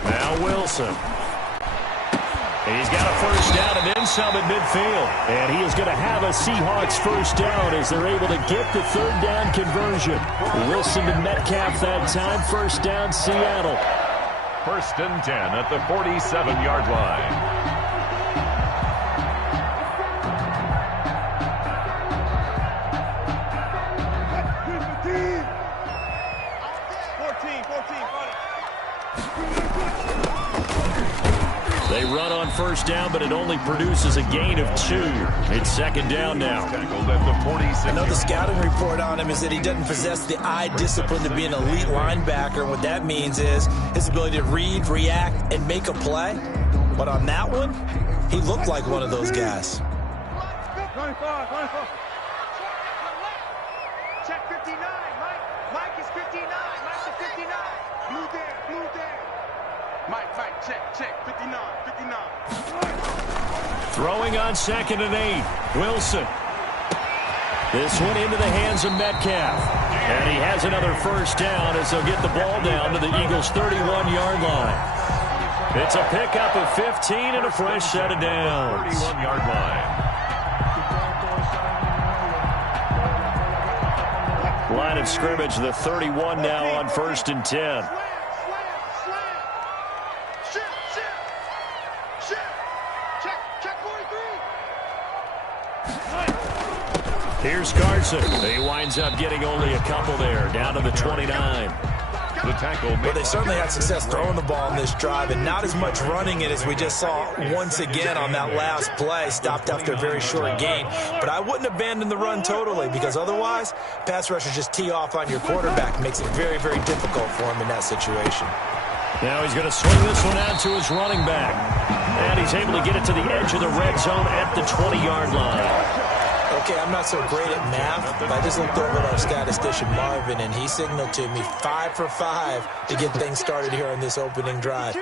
Now Wilson. He's got a 1st down and then some at midfield. And he is going to have a Seahawks 1st down as they're able to get the 3rd down conversion. Wilson to Metcalf that time. 1st down, Seattle. 1st and 10 at the 47-yard line. 14. They run on 1st down, but it only produces a gain of 2. It's 2nd down now. Tackled at the 46. I know the scouting report on him is that he doesn't possess the eye discipline to be an elite linebacker. What that means is his ability to read, react, and make a play. But on that one, he looked like one of those guys. 25. Check 59. Mike is 59. Mike's the 59. Blue there. Mike, check. 59. Throwing on 2nd and 8. Wilson. This one into the hands of Metcalf. And he has another 1st down as they'll get the ball down to the Eagles' 31-yard line. It's a pickup of 15 and a fresh set of downs. 31-yard line. Line of scrimmage, the 31 now on 1st and 10. Here's Carson. He winds up getting only a couple there, down to the 29. The tackle. Well, they certainly had success throwing the ball in this drive and not as much running it as we just saw once again on that last play. Stopped after a very short gain. But I wouldn't abandon the run totally because otherwise, pass rushers just tee off on your quarterback. Makes it very, very difficult for him in that situation. Now he's going to swing this one out to his running back. And he's able to get it to the edge of the red zone at the 20-yard line. Okay, I'm not so great at math, but I just looked over at our statistician, Marvin, and he signaled to me 5 for 5 to get things started here on this opening drive.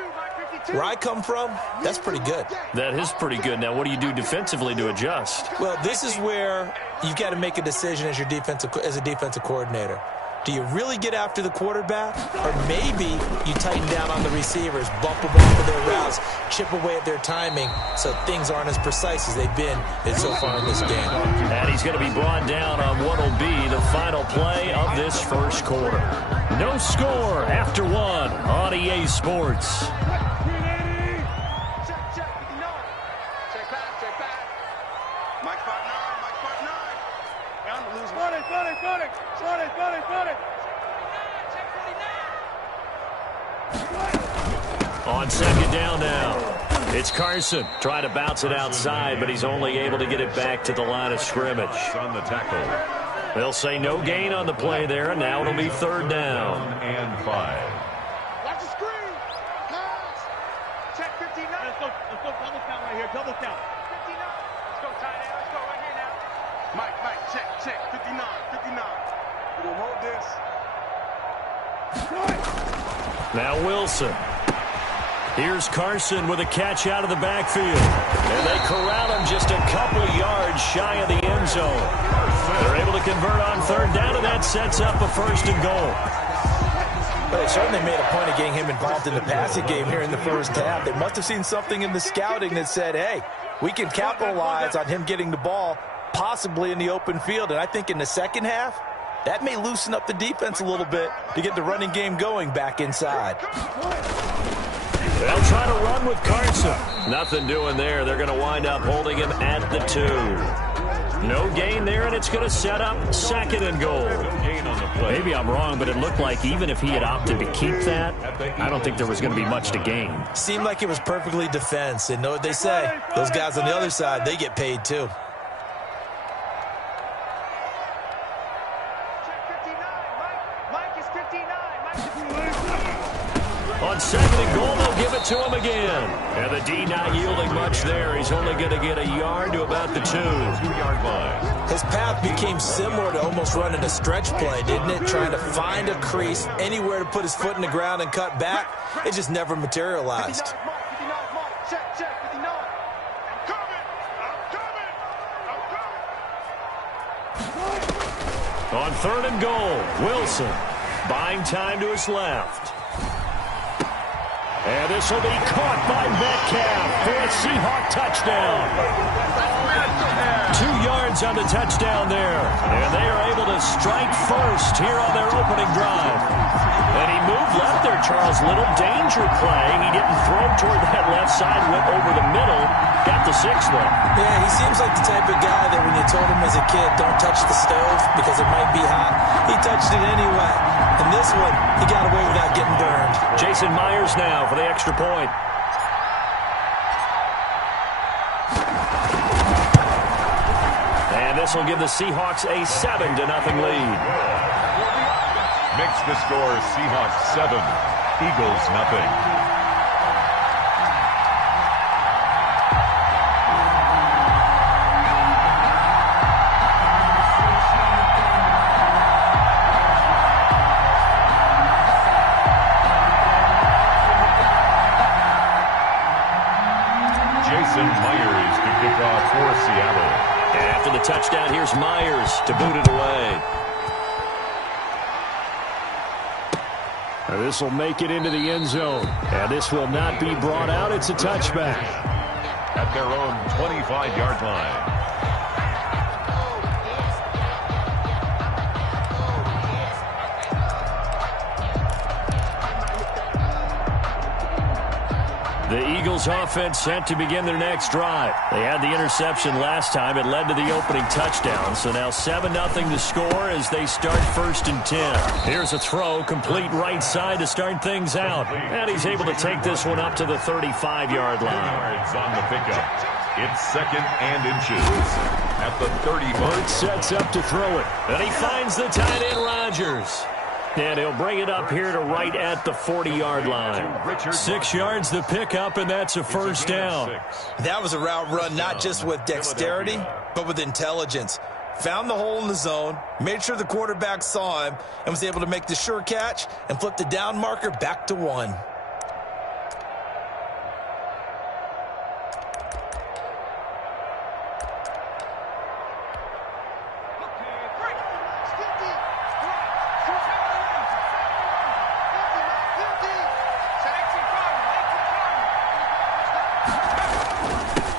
Where I come from, that's pretty good. That is pretty good. Now, what do you do defensively to adjust? Well, this is where you've got to make a decision as a defensive coordinator. Do you really get after the quarterback? Or maybe you tighten down on the receivers, bump them off of their routes, chip away at their timing so things aren't as precise as they've been so far in this game. And he's going to be brought down on what will be the final play of this 1st quarter. No score after 1 on EA Sports. Check 59. Check pass. Mike 5'9. I'm going to lose. Got it. On 2nd down now, it's Carson trying to bounce it outside, but he's only able to get it back to the line of scrimmage. On the tackle. They'll say no gain on the play there, and now it'll be 3rd down. And 5. Watch the screen. Pass. Check 59. Let's go double count right here. Double count. 59. Let's go tight end. Let's go right here now. Mike, check. 59. We're going to hold this. Now Wilson. Here's Carson with a catch out of the backfield. And they corral him just a couple yards shy of the end zone. They're able to convert on 3rd down, and that sets up a 1st and goal. But they certainly made a point of getting him involved in the passing game here in the 1st half. They must have seen something in the scouting that said, hey, we can capitalize on him getting the ball possibly in the open field. And I think in the second half, that may loosen up the defense a little bit to get the running game going back inside. They'll try to run with Carson. Nothing doing there. They're going to wind up holding him at the 2. No gain there, and it's going to set up 2nd and goal. Maybe I'm wrong, but it looked like even if he had opted to keep that, I don't think there was going to be much to gain. Seemed like it was perfectly defense. And know what they say? Those guys on the other side, they get paid too. On 2nd and goal, they'll give it to him again. And the D not yielding much there. He's only going to get a yard to about the 2-yard line. His path became similar to almost running a stretch play, didn't it? Trying to find a crease, anywhere to put his foot in the ground and cut back. It just never materialized. On 3rd and goal, Wilson buying time to his left. And this will be caught by Metcalf for a Seahawk touchdown. 2 yards on the touchdown there. And they are able to strike first here on their opening drive. And he moved left there, Charles. Little danger play. He didn't throw toward that left side, went over the middle. Got the 6 though. Yeah, he seems like the type of guy that when you told him as a kid, don't touch the stove because it might be hot, he touched it anyway. And this one, he got away without getting burned. Jason Myers now for the extra point. And this will give the Seahawks a 7-0 lead. Makes the score Seahawks 7, Eagles nothing. Myers to kick off for Seattle. And after the touchdown, here's Myers to boot it away. This will make it into the end zone. And this will not be brought out. It's a touchback. At their own 25-yard line. The Eagles offense set to begin their next drive. They had the interception last time. It led to the opening touchdown. So now 7-0 to score as they start 1st and 10. Here's a throw, complete right side to start things out. And he's able to take this one up to the 35-yard line. Yards on the pickup. It's 2nd and inches at the 35. Burt sets up to throw it. And he finds the tight end, Rodgers. And he'll bring it up here to right at the 40-yard line. 6 yards the pickup, and that's a 1st down. That was a route run not just with dexterity, but with intelligence. Found the hole in the zone, made sure the quarterback saw him, and was able to make the sure catch and flip the down marker back to 1.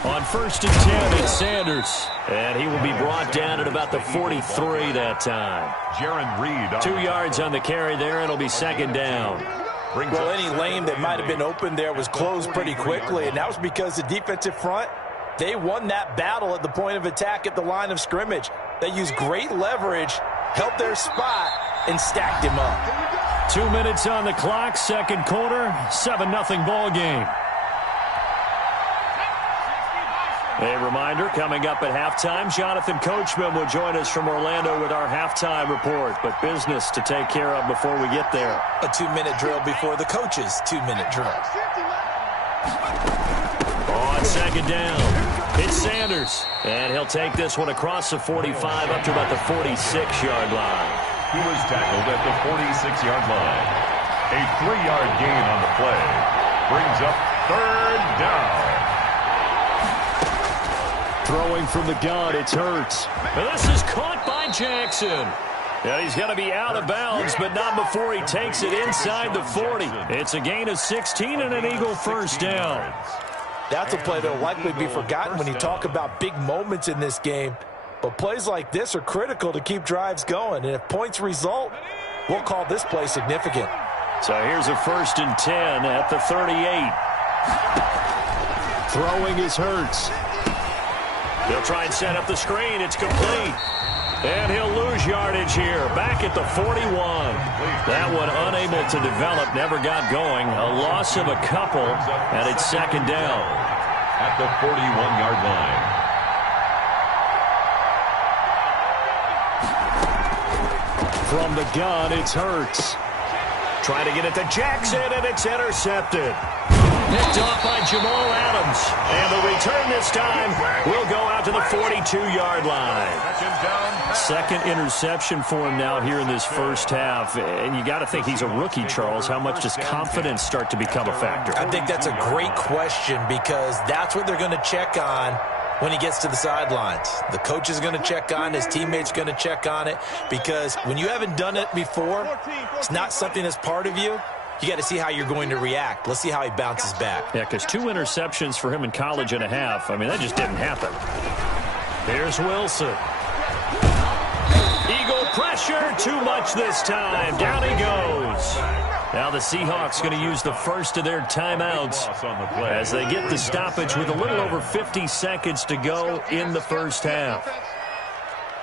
On 1st and 10, it's Sanders. And he will be brought down at about the 43 that time. Jaron Reed. 2 yards on the carry there. It'll be 2nd down. Well, any lane that might have been open there was closed pretty quickly, and that was because the defensive front, they won that battle at the point of attack at the line of scrimmage. They used great leverage, held their spot, and stacked him up. 2 minutes on the clock, 2nd quarter, 7-0 ball game. A reminder, coming up at halftime, Jonathan Coachman will join us from Orlando with our halftime report, but business to take care of before we get there. A 2-minute drill before the coach's 2-minute drill. On 2nd down, it's Sanders, and he'll take this one across the 45 up to about the 46-yard line. He was tackled at the 46-yard line. A 3-yard gain on the play brings up 3rd down. Throwing from the gun, it's Hurts. And this is caught by Jackson. And he's going to be out of bounds, but not before he takes it inside the 40. It's a gain of 16 and an Eagle 1st down. That's a play that will likely be forgotten when you talk about big moments in this game. But plays like this are critical to keep drives going. And if points result, we'll call this play significant. So here's a 1st and 10 at the 38. Throwing is Hurts. He'll try and set up the screen. It's complete. And he'll lose yardage here. Back at the 41. That one unable to develop, never got going. A loss of a couple, and it's 2nd down. At the 41-yard line. From the gun, it's Hurts. Trying to get it to Jackson, and it's intercepted. Picked off by Jamal Adams. And the return this time will go out to the 42-yard line. Second interception for him now here in this first half. And you got to think he's a rookie, Charles. How much does confidence start to become a factor? I think that's a great question because that's what they're going to check on when he gets to the sidelines. The coach is going to check on, his teammates going to check on it, because when you haven't done it before, it's not something that's part of you. You got to see how you're going to react. Let's see how he bounces back. Yeah, because 2 interceptions for him in college and a half. I mean, that just didn't happen. Here's Wilson. Eagle pressure, too much this time. Down he goes. Now the Seahawks going to use the first of their timeouts as they get the stoppage with a little over 50 seconds to go in the first half.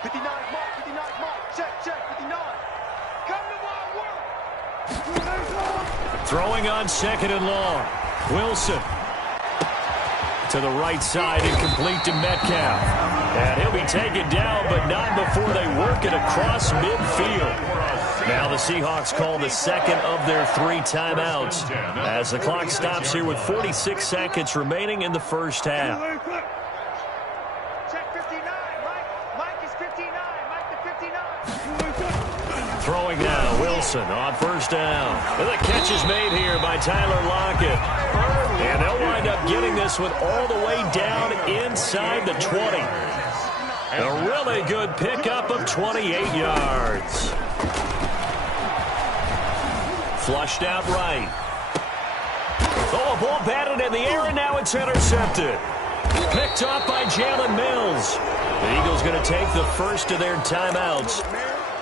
59 mark, 59 mark, check, 59. Come to work. Throwing on 2nd and long. Wilson to the right side, incomplete to Metcalf. And he'll be taken down, but not before they work it across midfield. Now the Seahawks call the second of their 3 timeouts as the clock stops here with 46 seconds remaining in the first half. Check 59, Mike is 59, Mike the 59. Throwing now, Wilson on 1st down. And the catch is made here by Tyler Lockett. And they'll wind up getting this one all the way down inside the 20. A really good pickup of 28 yards. Flushed out right. Oh, a ball batted in the air, and now it's intercepted. Picked off by Jalen Mills. The Eagles going to take the first of their timeouts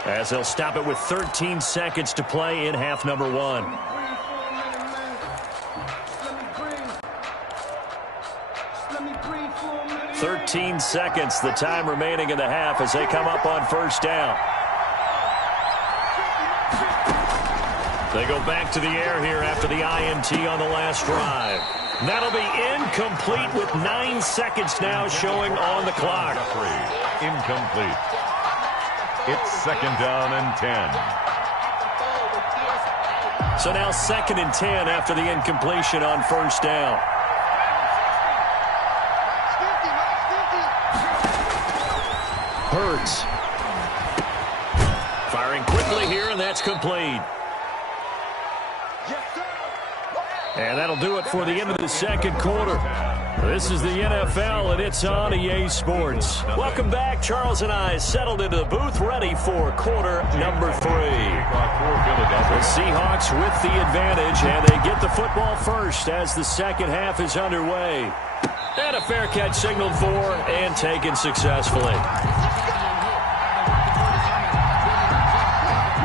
as they'll stop it with 13 seconds to play in half number 1. 13 seconds, the time remaining in the half as they come up on 1st down. They go back to the air here after the INT on the last drive. That'll be incomplete with 9 seconds now showing on the clock. Incomplete. It's 2nd down and 10. So now 2nd and 10 after the incompletion on 1st down. Hurts. Firing quickly here, and that's complete. And that'll do it for the end of the 2nd quarter. This is the NFL, and it's on EA Sports. Welcome back. Charles and I settled into the booth, ready for quarter number 3. The Seahawks with the advantage, and they get the football first as the 2nd half is underway. And a fair catch signaled for and taken successfully.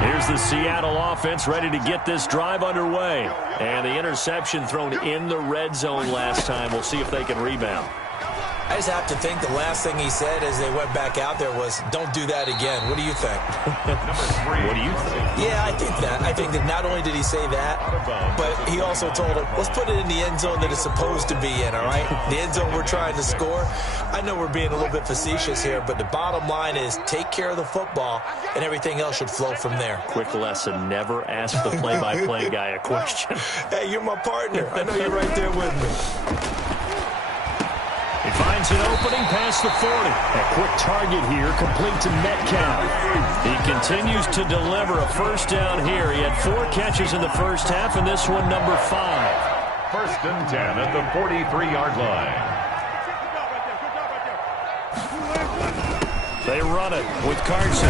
Here's the Seattle offense ready to get this drive underway. And the interception thrown in the red zone last time. We'll see if they can rebound. I just have to think the last thing he said as they went back out there was, don't do that again. What do you think? What do you think? Yeah, I think that. I think that not only did he say that, but he also told him, let's put it in the end zone that it's supposed to be in, all right? The end zone we're trying to score. I know we're being a little bit facetious here, but the bottom line is take care of the football, and everything else should flow from there. Quick lesson, never ask the play-by-play guy a question. Hey, you're my partner. I know you're right there with me. He finds an opening past the 40. A quick target here, complete to Metcalf. He continues to deliver a 1st down here. He had 4 catches in the first half, and this one number 5. 1st and 10 at the 43-yard line. They run it with Carson.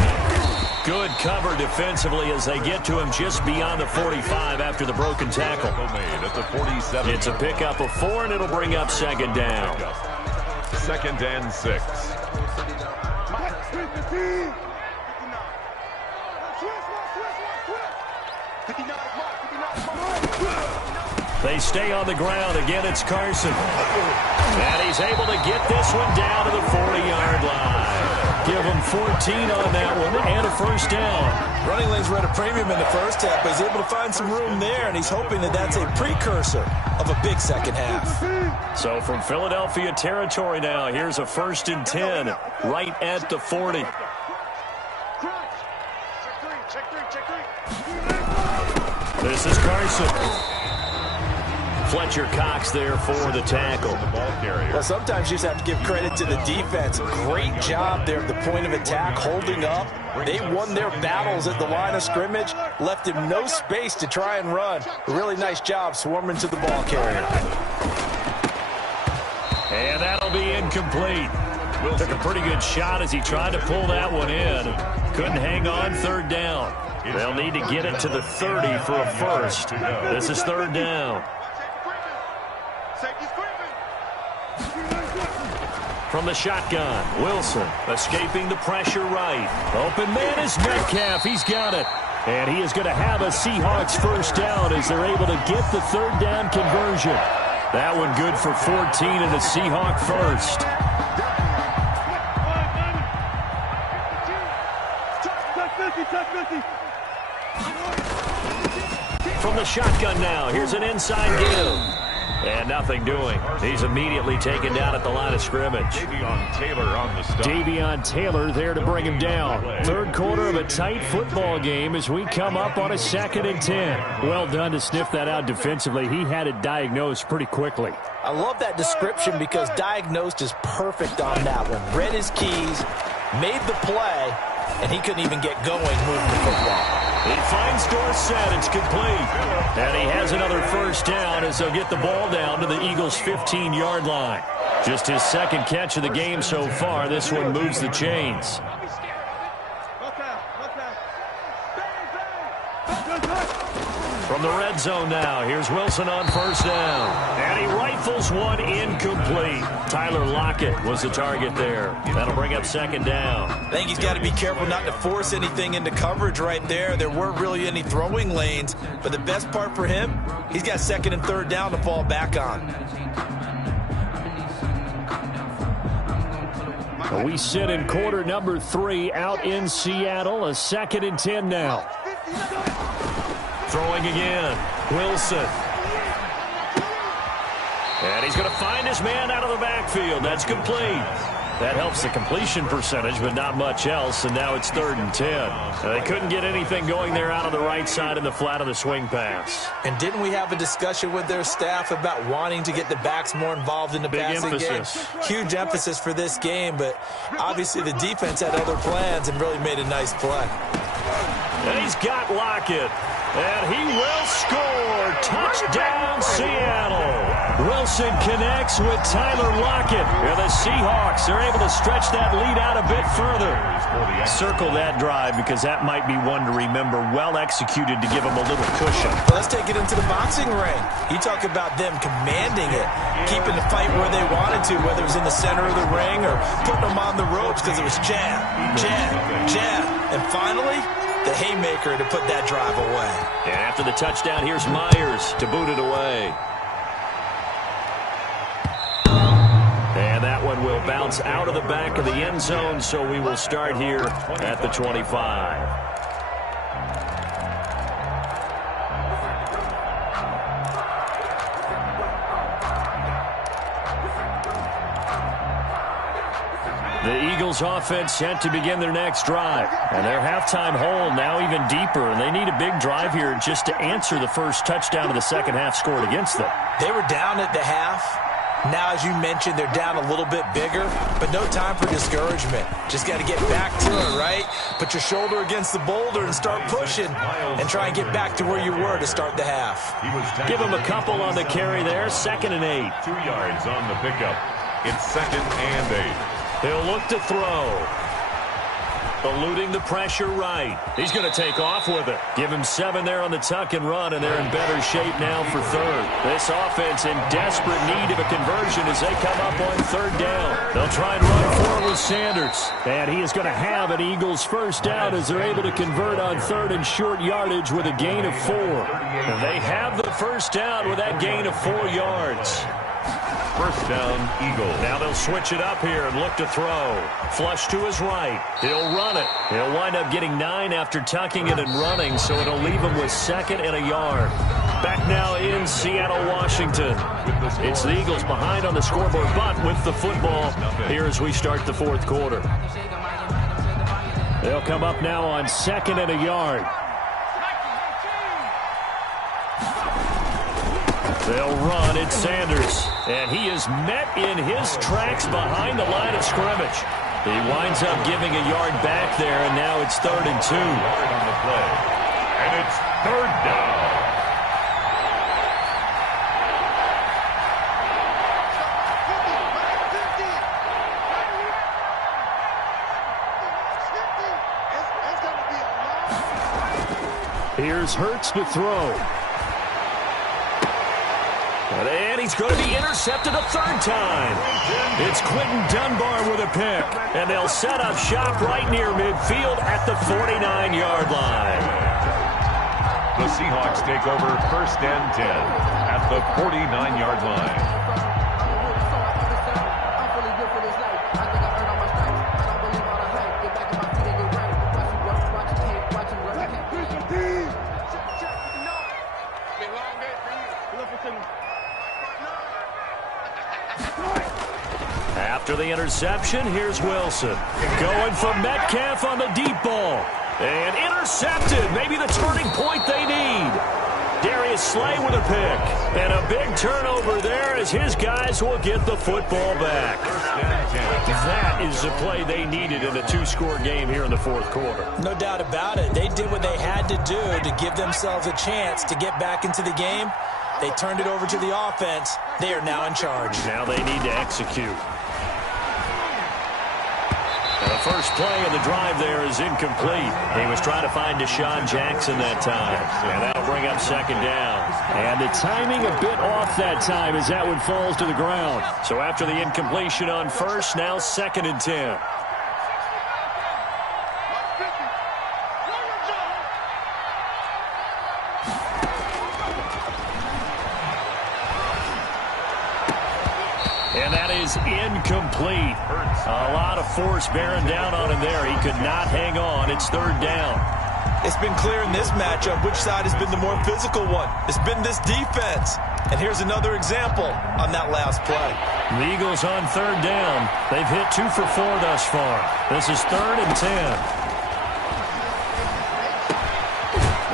Good cover defensively as they get to him just beyond the 45 after the broken tackle. At the 47. It's a pickup of 4, and it'll bring up second down. 2nd and 6. They stay on the ground. Again, it's Carson. And he's able to get this one down to the 40-yard line. Give him 14 on that one and a first down. Running lanes were at a premium in the first half, but he's able to find some room there, and he's hoping that that's a precursor of a big second half. So from Philadelphia territory now, here's a 1st and 10 right at the 40. This is Carson. Fletcher Cox there for the tackle. Well, sometimes you just have to give credit to the defense. Great job there at the point of attack, holding up. They won their battles at the line of scrimmage, left him no space to try and run. A really nice job swarming to the ball carrier. And that'll be incomplete. Took a pretty good shot as he tried to pull that one in. Couldn't hang on 3rd down. They'll need to get it to the 30 for a first. This is 3rd down. From the shotgun, Wilson escaping the pressure right. Open man is Metcalf. He's got it. And he is going to have a Seahawks first down as they're able to get the 3rd down conversion. That one good for 14 and a Seahawk first. From the shotgun now, here's an inside give. And nothing doing. He's immediately taken down at the line of scrimmage. Davion Taylor there to bring him down. 3rd quarter of a tight football game as we come up on a 2nd and 10. Well done to sniff that out defensively. He had it diagnosed pretty quickly. I love that description because diagnosed is perfect on that one. Read his keys, made the play, and he couldn't even get going moving the football. He finds Dorsett. It's complete. And he has another first down as they'll get the ball down to the Eagles' 15-yard line. Just his 2nd catch of the game so far. This one moves the chains. From the red zone now, here's Wilson on first down. And he rifles one incomplete. Tyler Lockett was the target there. That'll bring up 2nd down. I think he's got to be careful not to force anything into coverage right there. There weren't really any throwing lanes. But the best part for him, he's got 2nd and 3rd down to fall back on. We sit in quarter number 3 out in Seattle. A 2nd and 10 now. Throwing again. Wilson. And he's going to find his man out of the backfield. That's complete. That helps the completion percentage, but not much else. And now it's 3rd and 10. They couldn't get anything going there out of the right side in the flat of the swing pass. And didn't we have a discussion with their staff about wanting to get the backs more involved in the passing game? Huge emphasis for this game, but obviously the defense had other plans and really made a nice play. And he's got Lockett. And he will score. Touchdown, Seattle. Wilson connects with Tyler Lockett. And the Seahawks are able to stretch that lead out a bit further. Circle that drive because that might be one to remember. Well executed to give them a little cushion. Well, let's take it into the boxing ring. You talk about them commanding it, keeping the fight where they wanted to, whether it was in the center of the ring or putting them on the ropes because it was jab, jab, jab. And finally, the haymaker to put that drive away. And after the touchdown, here's Myers to boot it away. And that one will bounce out of the back of the end zone, so we will start here at the 25. The Eagles offense set to begin their next drive. And their halftime hole now even deeper. And they need a big drive here just to answer the first touchdown of the second half scored against them. They were down at the half. Now, as you mentioned, they're down a little bit bigger, but no time for discouragement. Just got to get back to it, right? Put your shoulder against the boulder and start pushing and try and get back to where you were to start the half. Give them a couple on the carry there. 2nd and 8. 2 yards on the pickup. It's 2nd and 8. He'll look to throw. eluding the pressure right. He's going to take off with it. Give him 7 there on the tuck and run, and they're in better shape now for third. This offense in desperate need of a conversion as they come up on third down. They'll try and run forward with Sanders. And he is going to have an Eagles first down as they're able to convert on third and short yardage with a gain of 4. And they have the first down with that gain of 4 yards. First down, Eagles. Now they'll switch it up here and look to throw. Flush to his right. He'll run it. He'll wind up getting 9 after tucking it and running, so it'll leave him with 2nd and a yard. Back now in Seattle, Washington. It's the Eagles behind on the scoreboard, but with the football here as we start the 4th quarter. They'll come up now on 2nd and a yard. They'll run. It's Sanders. And he is met in his tracks behind the line of scrimmage. He winds up giving a yard back there, and now it's 3rd and 2. On the play. And it's 3rd down. Here's Hurts to throw. And he's going to be intercepted a 3rd time. It's Quentin Dunbar with a pick. And they'll set up shop right near midfield at the 49-yard line. The Seahawks take over 1st and 10 at the 49-yard line. After the interception, here's Wilson. Going for Metcalf on the deep ball. And intercepted. Maybe the turning point they need. Darius Slay with a pick. And a big turnover there as his guys will get the football back. That is the play they needed in a 2-score game here in the 4th quarter. No doubt about it. They did what they had to do to give themselves a chance to get back into the game. They turned it over to the offense. They are now in charge. Now they need to execute. And the first play of the drive there is incomplete. He was trying to find Deshaun Jackson that time. And that'll bring up 2nd down. And the timing a bit off that time as that one falls to the ground. So after the incompletion on first, now 2nd and 10. And that is incomplete. A lot of force bearing down on him there. He could not hang on. It's 3rd down. It's been clear in this matchup which side has been the more physical one. It's been this defense. And here's another example on that last play. The Eagles on 3rd down. They've hit 2 for 4 thus far. This is 3rd and 10.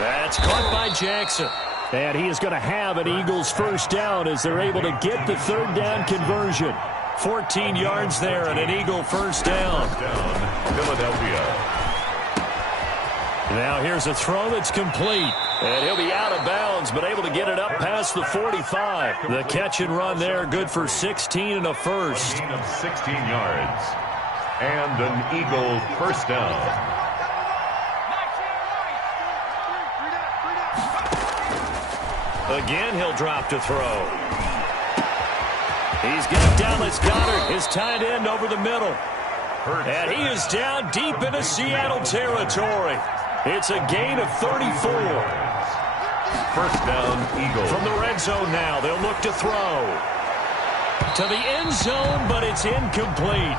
That's caught by Jackson. And he is going to have an Eagles first down as they're able to get the 3rd down conversion. 14 yards there and an Eagle first down. Philadelphia. Now here's a throw that's complete. And he'll be out of bounds, but able to get it up past the 45. The catch and run there, good for 16 and a first. A gain of 16 yards. And an Eagle first down. Again, he'll drop to throw. He's got Dallas Goedert, his tight end, over the middle. And he is down deep into Seattle territory. It's a gain of 34. First down, Eagles. From the red zone now, they'll look to throw. To the end zone, but it's incomplete.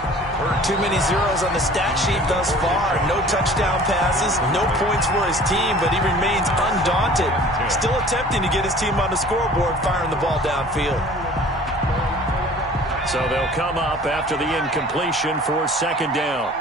Too many zeros on the stat sheet thus far. No touchdown passes, no points for his team, but he remains undaunted. Still attempting to get his team on the scoreboard, firing the ball downfield. So they'll come up after the incompletion for 2nd down.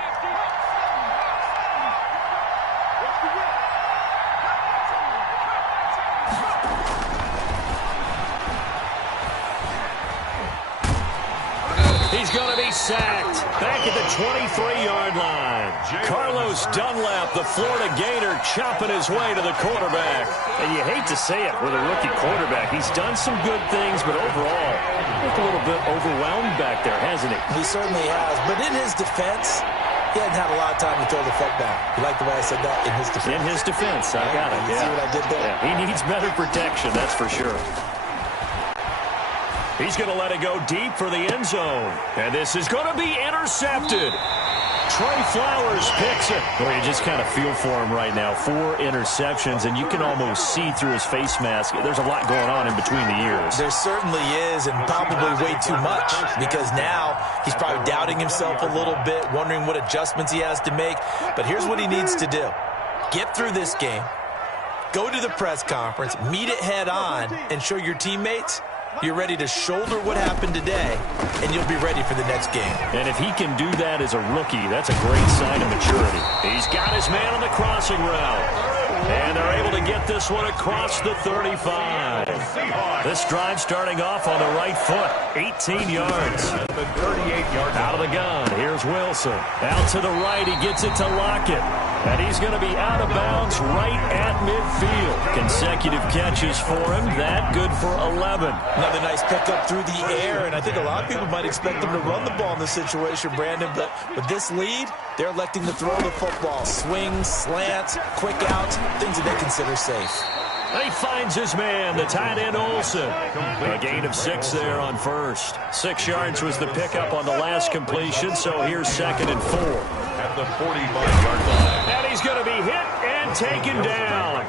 He's going to be sacked back at the 23-yard line. Carlos Dunlap, the Florida Gator, chopping his way to the quarterback. And you hate to say it with a rookie quarterback. He's done some good things, but overall, looked a little bit overwhelmed back there, hasn't he? He certainly has. But in his defense, he hasn't had a lot of time to throw the football. why I said that? In his defense. In his defense. I got it. See what I did there? Yeah, he needs better protection, that's for sure. He's going to let it go deep for the end zone. And this is going to be intercepted. Trey Flowers picks it. Well, you just kind of feel for him right now. 4 interceptions, and you can almost see through his face mask. There's a lot going on in between the ears. There certainly is, and probably way too much, because now he's probably doubting himself a little bit, wondering what adjustments he has to make. But here's what he needs to do. Get through this game, go to the press conference, meet it head on, and show your teammates you're ready to shoulder what happened today, and you'll be ready for the next game. And if he can do that as a rookie, that's a great sign of maturity. He's got his man on the crossing route. And they're able to get this one across the 35. This drive starting off on the right foot. 18 yards. The 38-yard out of the gun. Here's Wilson. Out to the right. He gets it to Lockett. And he's going to be out of bounds right at midfield. Consecutive catches for him. That good for 11. Another nice pickup through the air, and I think a lot of people might expect them to run the ball in this situation, Brandon, but with this lead, they're electing to throw the football. Swings, slants, quick outs, things that they consider safe. And he finds his man, the tight end Olsen. A gain of 6 there on first. 6 yards was the pickup on the last completion, so here's 2nd and 4. At the 45-yard line. And he's going to be hit and taken down.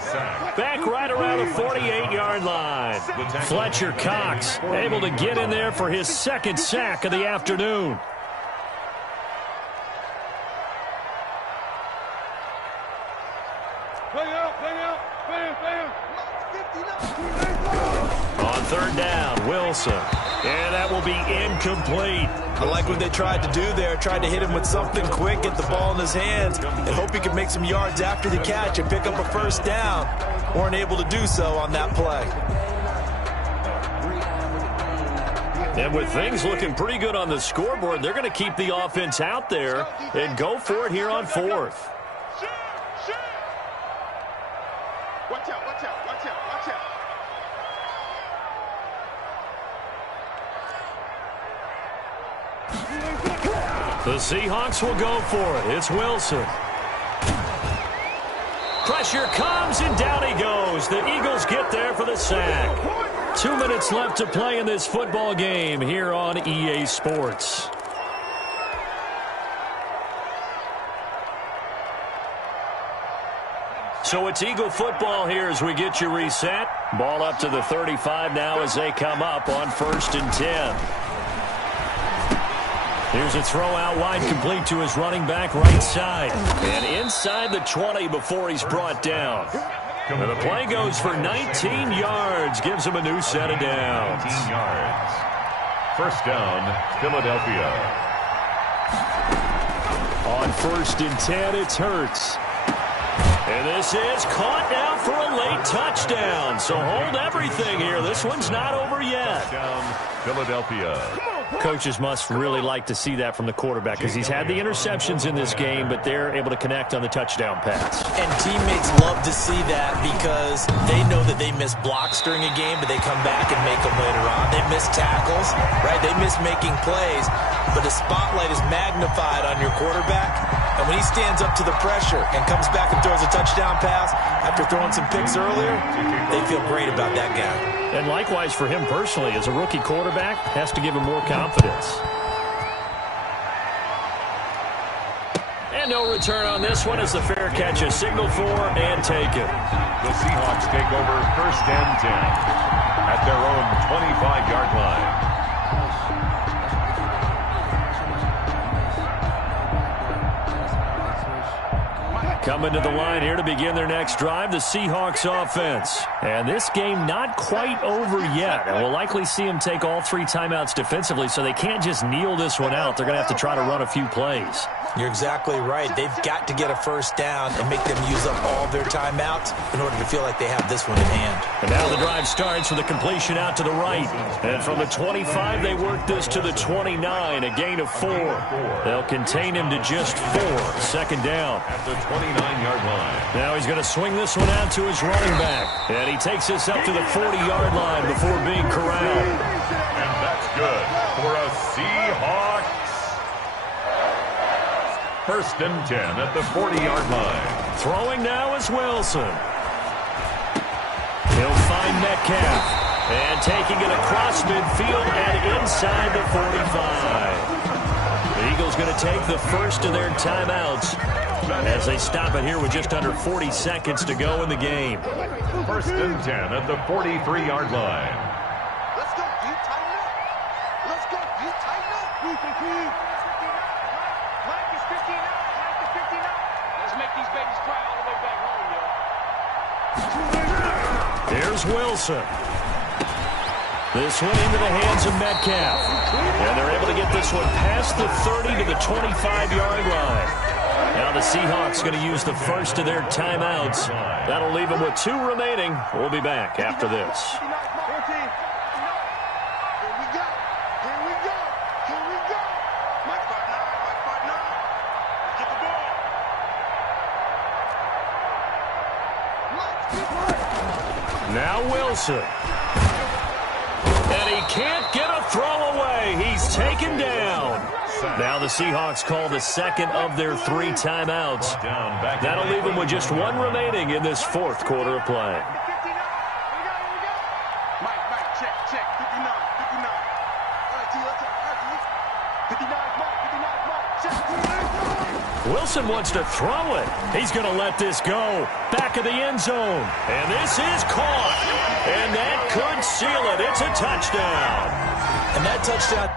Back right around the 48-yard line. Fletcher Cox able to get in there for his 2nd sack of the afternoon. On 3rd down, Wilson. And that will be incomplete. I like what they tried to do there. Tried to hit him with something quick, get the ball in his hands, and hope he could make some yards after the catch and pick up a 1st down. Weren't able to do so on that play. And with things looking pretty good on the scoreboard, they're going to keep the offense out there and go for it here on 4th. Watch out, watch out, watch out, watch out. The Seahawks will go for it. It's Wilson. Pressure comes, and down he goes. The Eagles get there for the sack. 2 minutes left to play in this football game here on EA Sports. So it's Eagle football here as we get you reset. Ball up to the 35 now as they come up on 1st and 10. Here's a throw out wide, complete to his running back right side. And inside the 20 before he's brought down. And the play goes for 19 yards. Gives him a new set of downs. 19 yards. 1st down, Philadelphia. On 1st and 10, it's Hurts. And this is caught now for a late touchdown. So hold everything here. This one's not over yet. Touchdown, Philadelphia. Coaches must really like to see that from the quarterback because he's had the interceptions in this game, but they're able to connect on the touchdown pass. And teammates love to see that because they know that they miss blocks during a game, but they come back and make them later on. They miss tackles, right? They miss making plays, but the spotlight is magnified on your quarterback. And when he stands up to the pressure and comes back and throws a touchdown pass after throwing some picks earlier, they feel great about that guy. And likewise for him personally, as a rookie quarterback, has to give him more confidence. And no return on this one as the fair catch is signaled for and taken. The Seahawks take over 1st and 10 at their own 25-yard line. Coming to the line here to begin their next drive, the Seahawks offense. And this game not quite over yet. And we'll likely see them take all 3 timeouts defensively, so they can't just kneel this one out. They're going to have to try to run a few plays. You're exactly right. They've got to get a 1st down and make them use up all their timeouts in order to feel like they have this one in hand. And now the drive starts with a completion out to the right. And from the 25, they work this to the 29, a gain of 4. They'll contain him to just 4. 2nd down. At the 29-yard line. Now he's going to swing this one out to his running back. And he takes this up to the 40-yard line before being corralled. And that's good for a Seahawks. 1st and 10 at the 40-yard line. Throwing now is Wilson. He'll find Metcalf. And taking it across midfield and inside the 45. The Eagles going to take the first of their timeouts as they stop it here with just under 40 seconds to go in the game. 1st and 10 at the 43-yard line. Let's go, you tighten up. Let's go, you tighten up. Mike is 59. Mike is 59. Let's make these babies cry all the way back home, yo. Here's Wilson. This one into the hands of Metcalf. And they're able to get this one past the 30 to the 25-yard line. Now the Seahawks going to use the first of their timeouts. That'll leave them with 2 remaining. We'll be back after this. Here we go. Here we go. Here we go. Mike part 9. Mike part 9. Let's get the ball. Now Wilson. And he can't get a throw away. He's taken down. Now the Seahawks call the second of their 3 timeouts. That'll leave them with just 1 remaining in this 4th quarter of play. Mike, check, 59. All right, T, let's go. 59, check. Wilson wants to throw it. He's going to let this go. Back of the end zone. And this is caught. And that could seal it. It's a touchdown. And that touchdown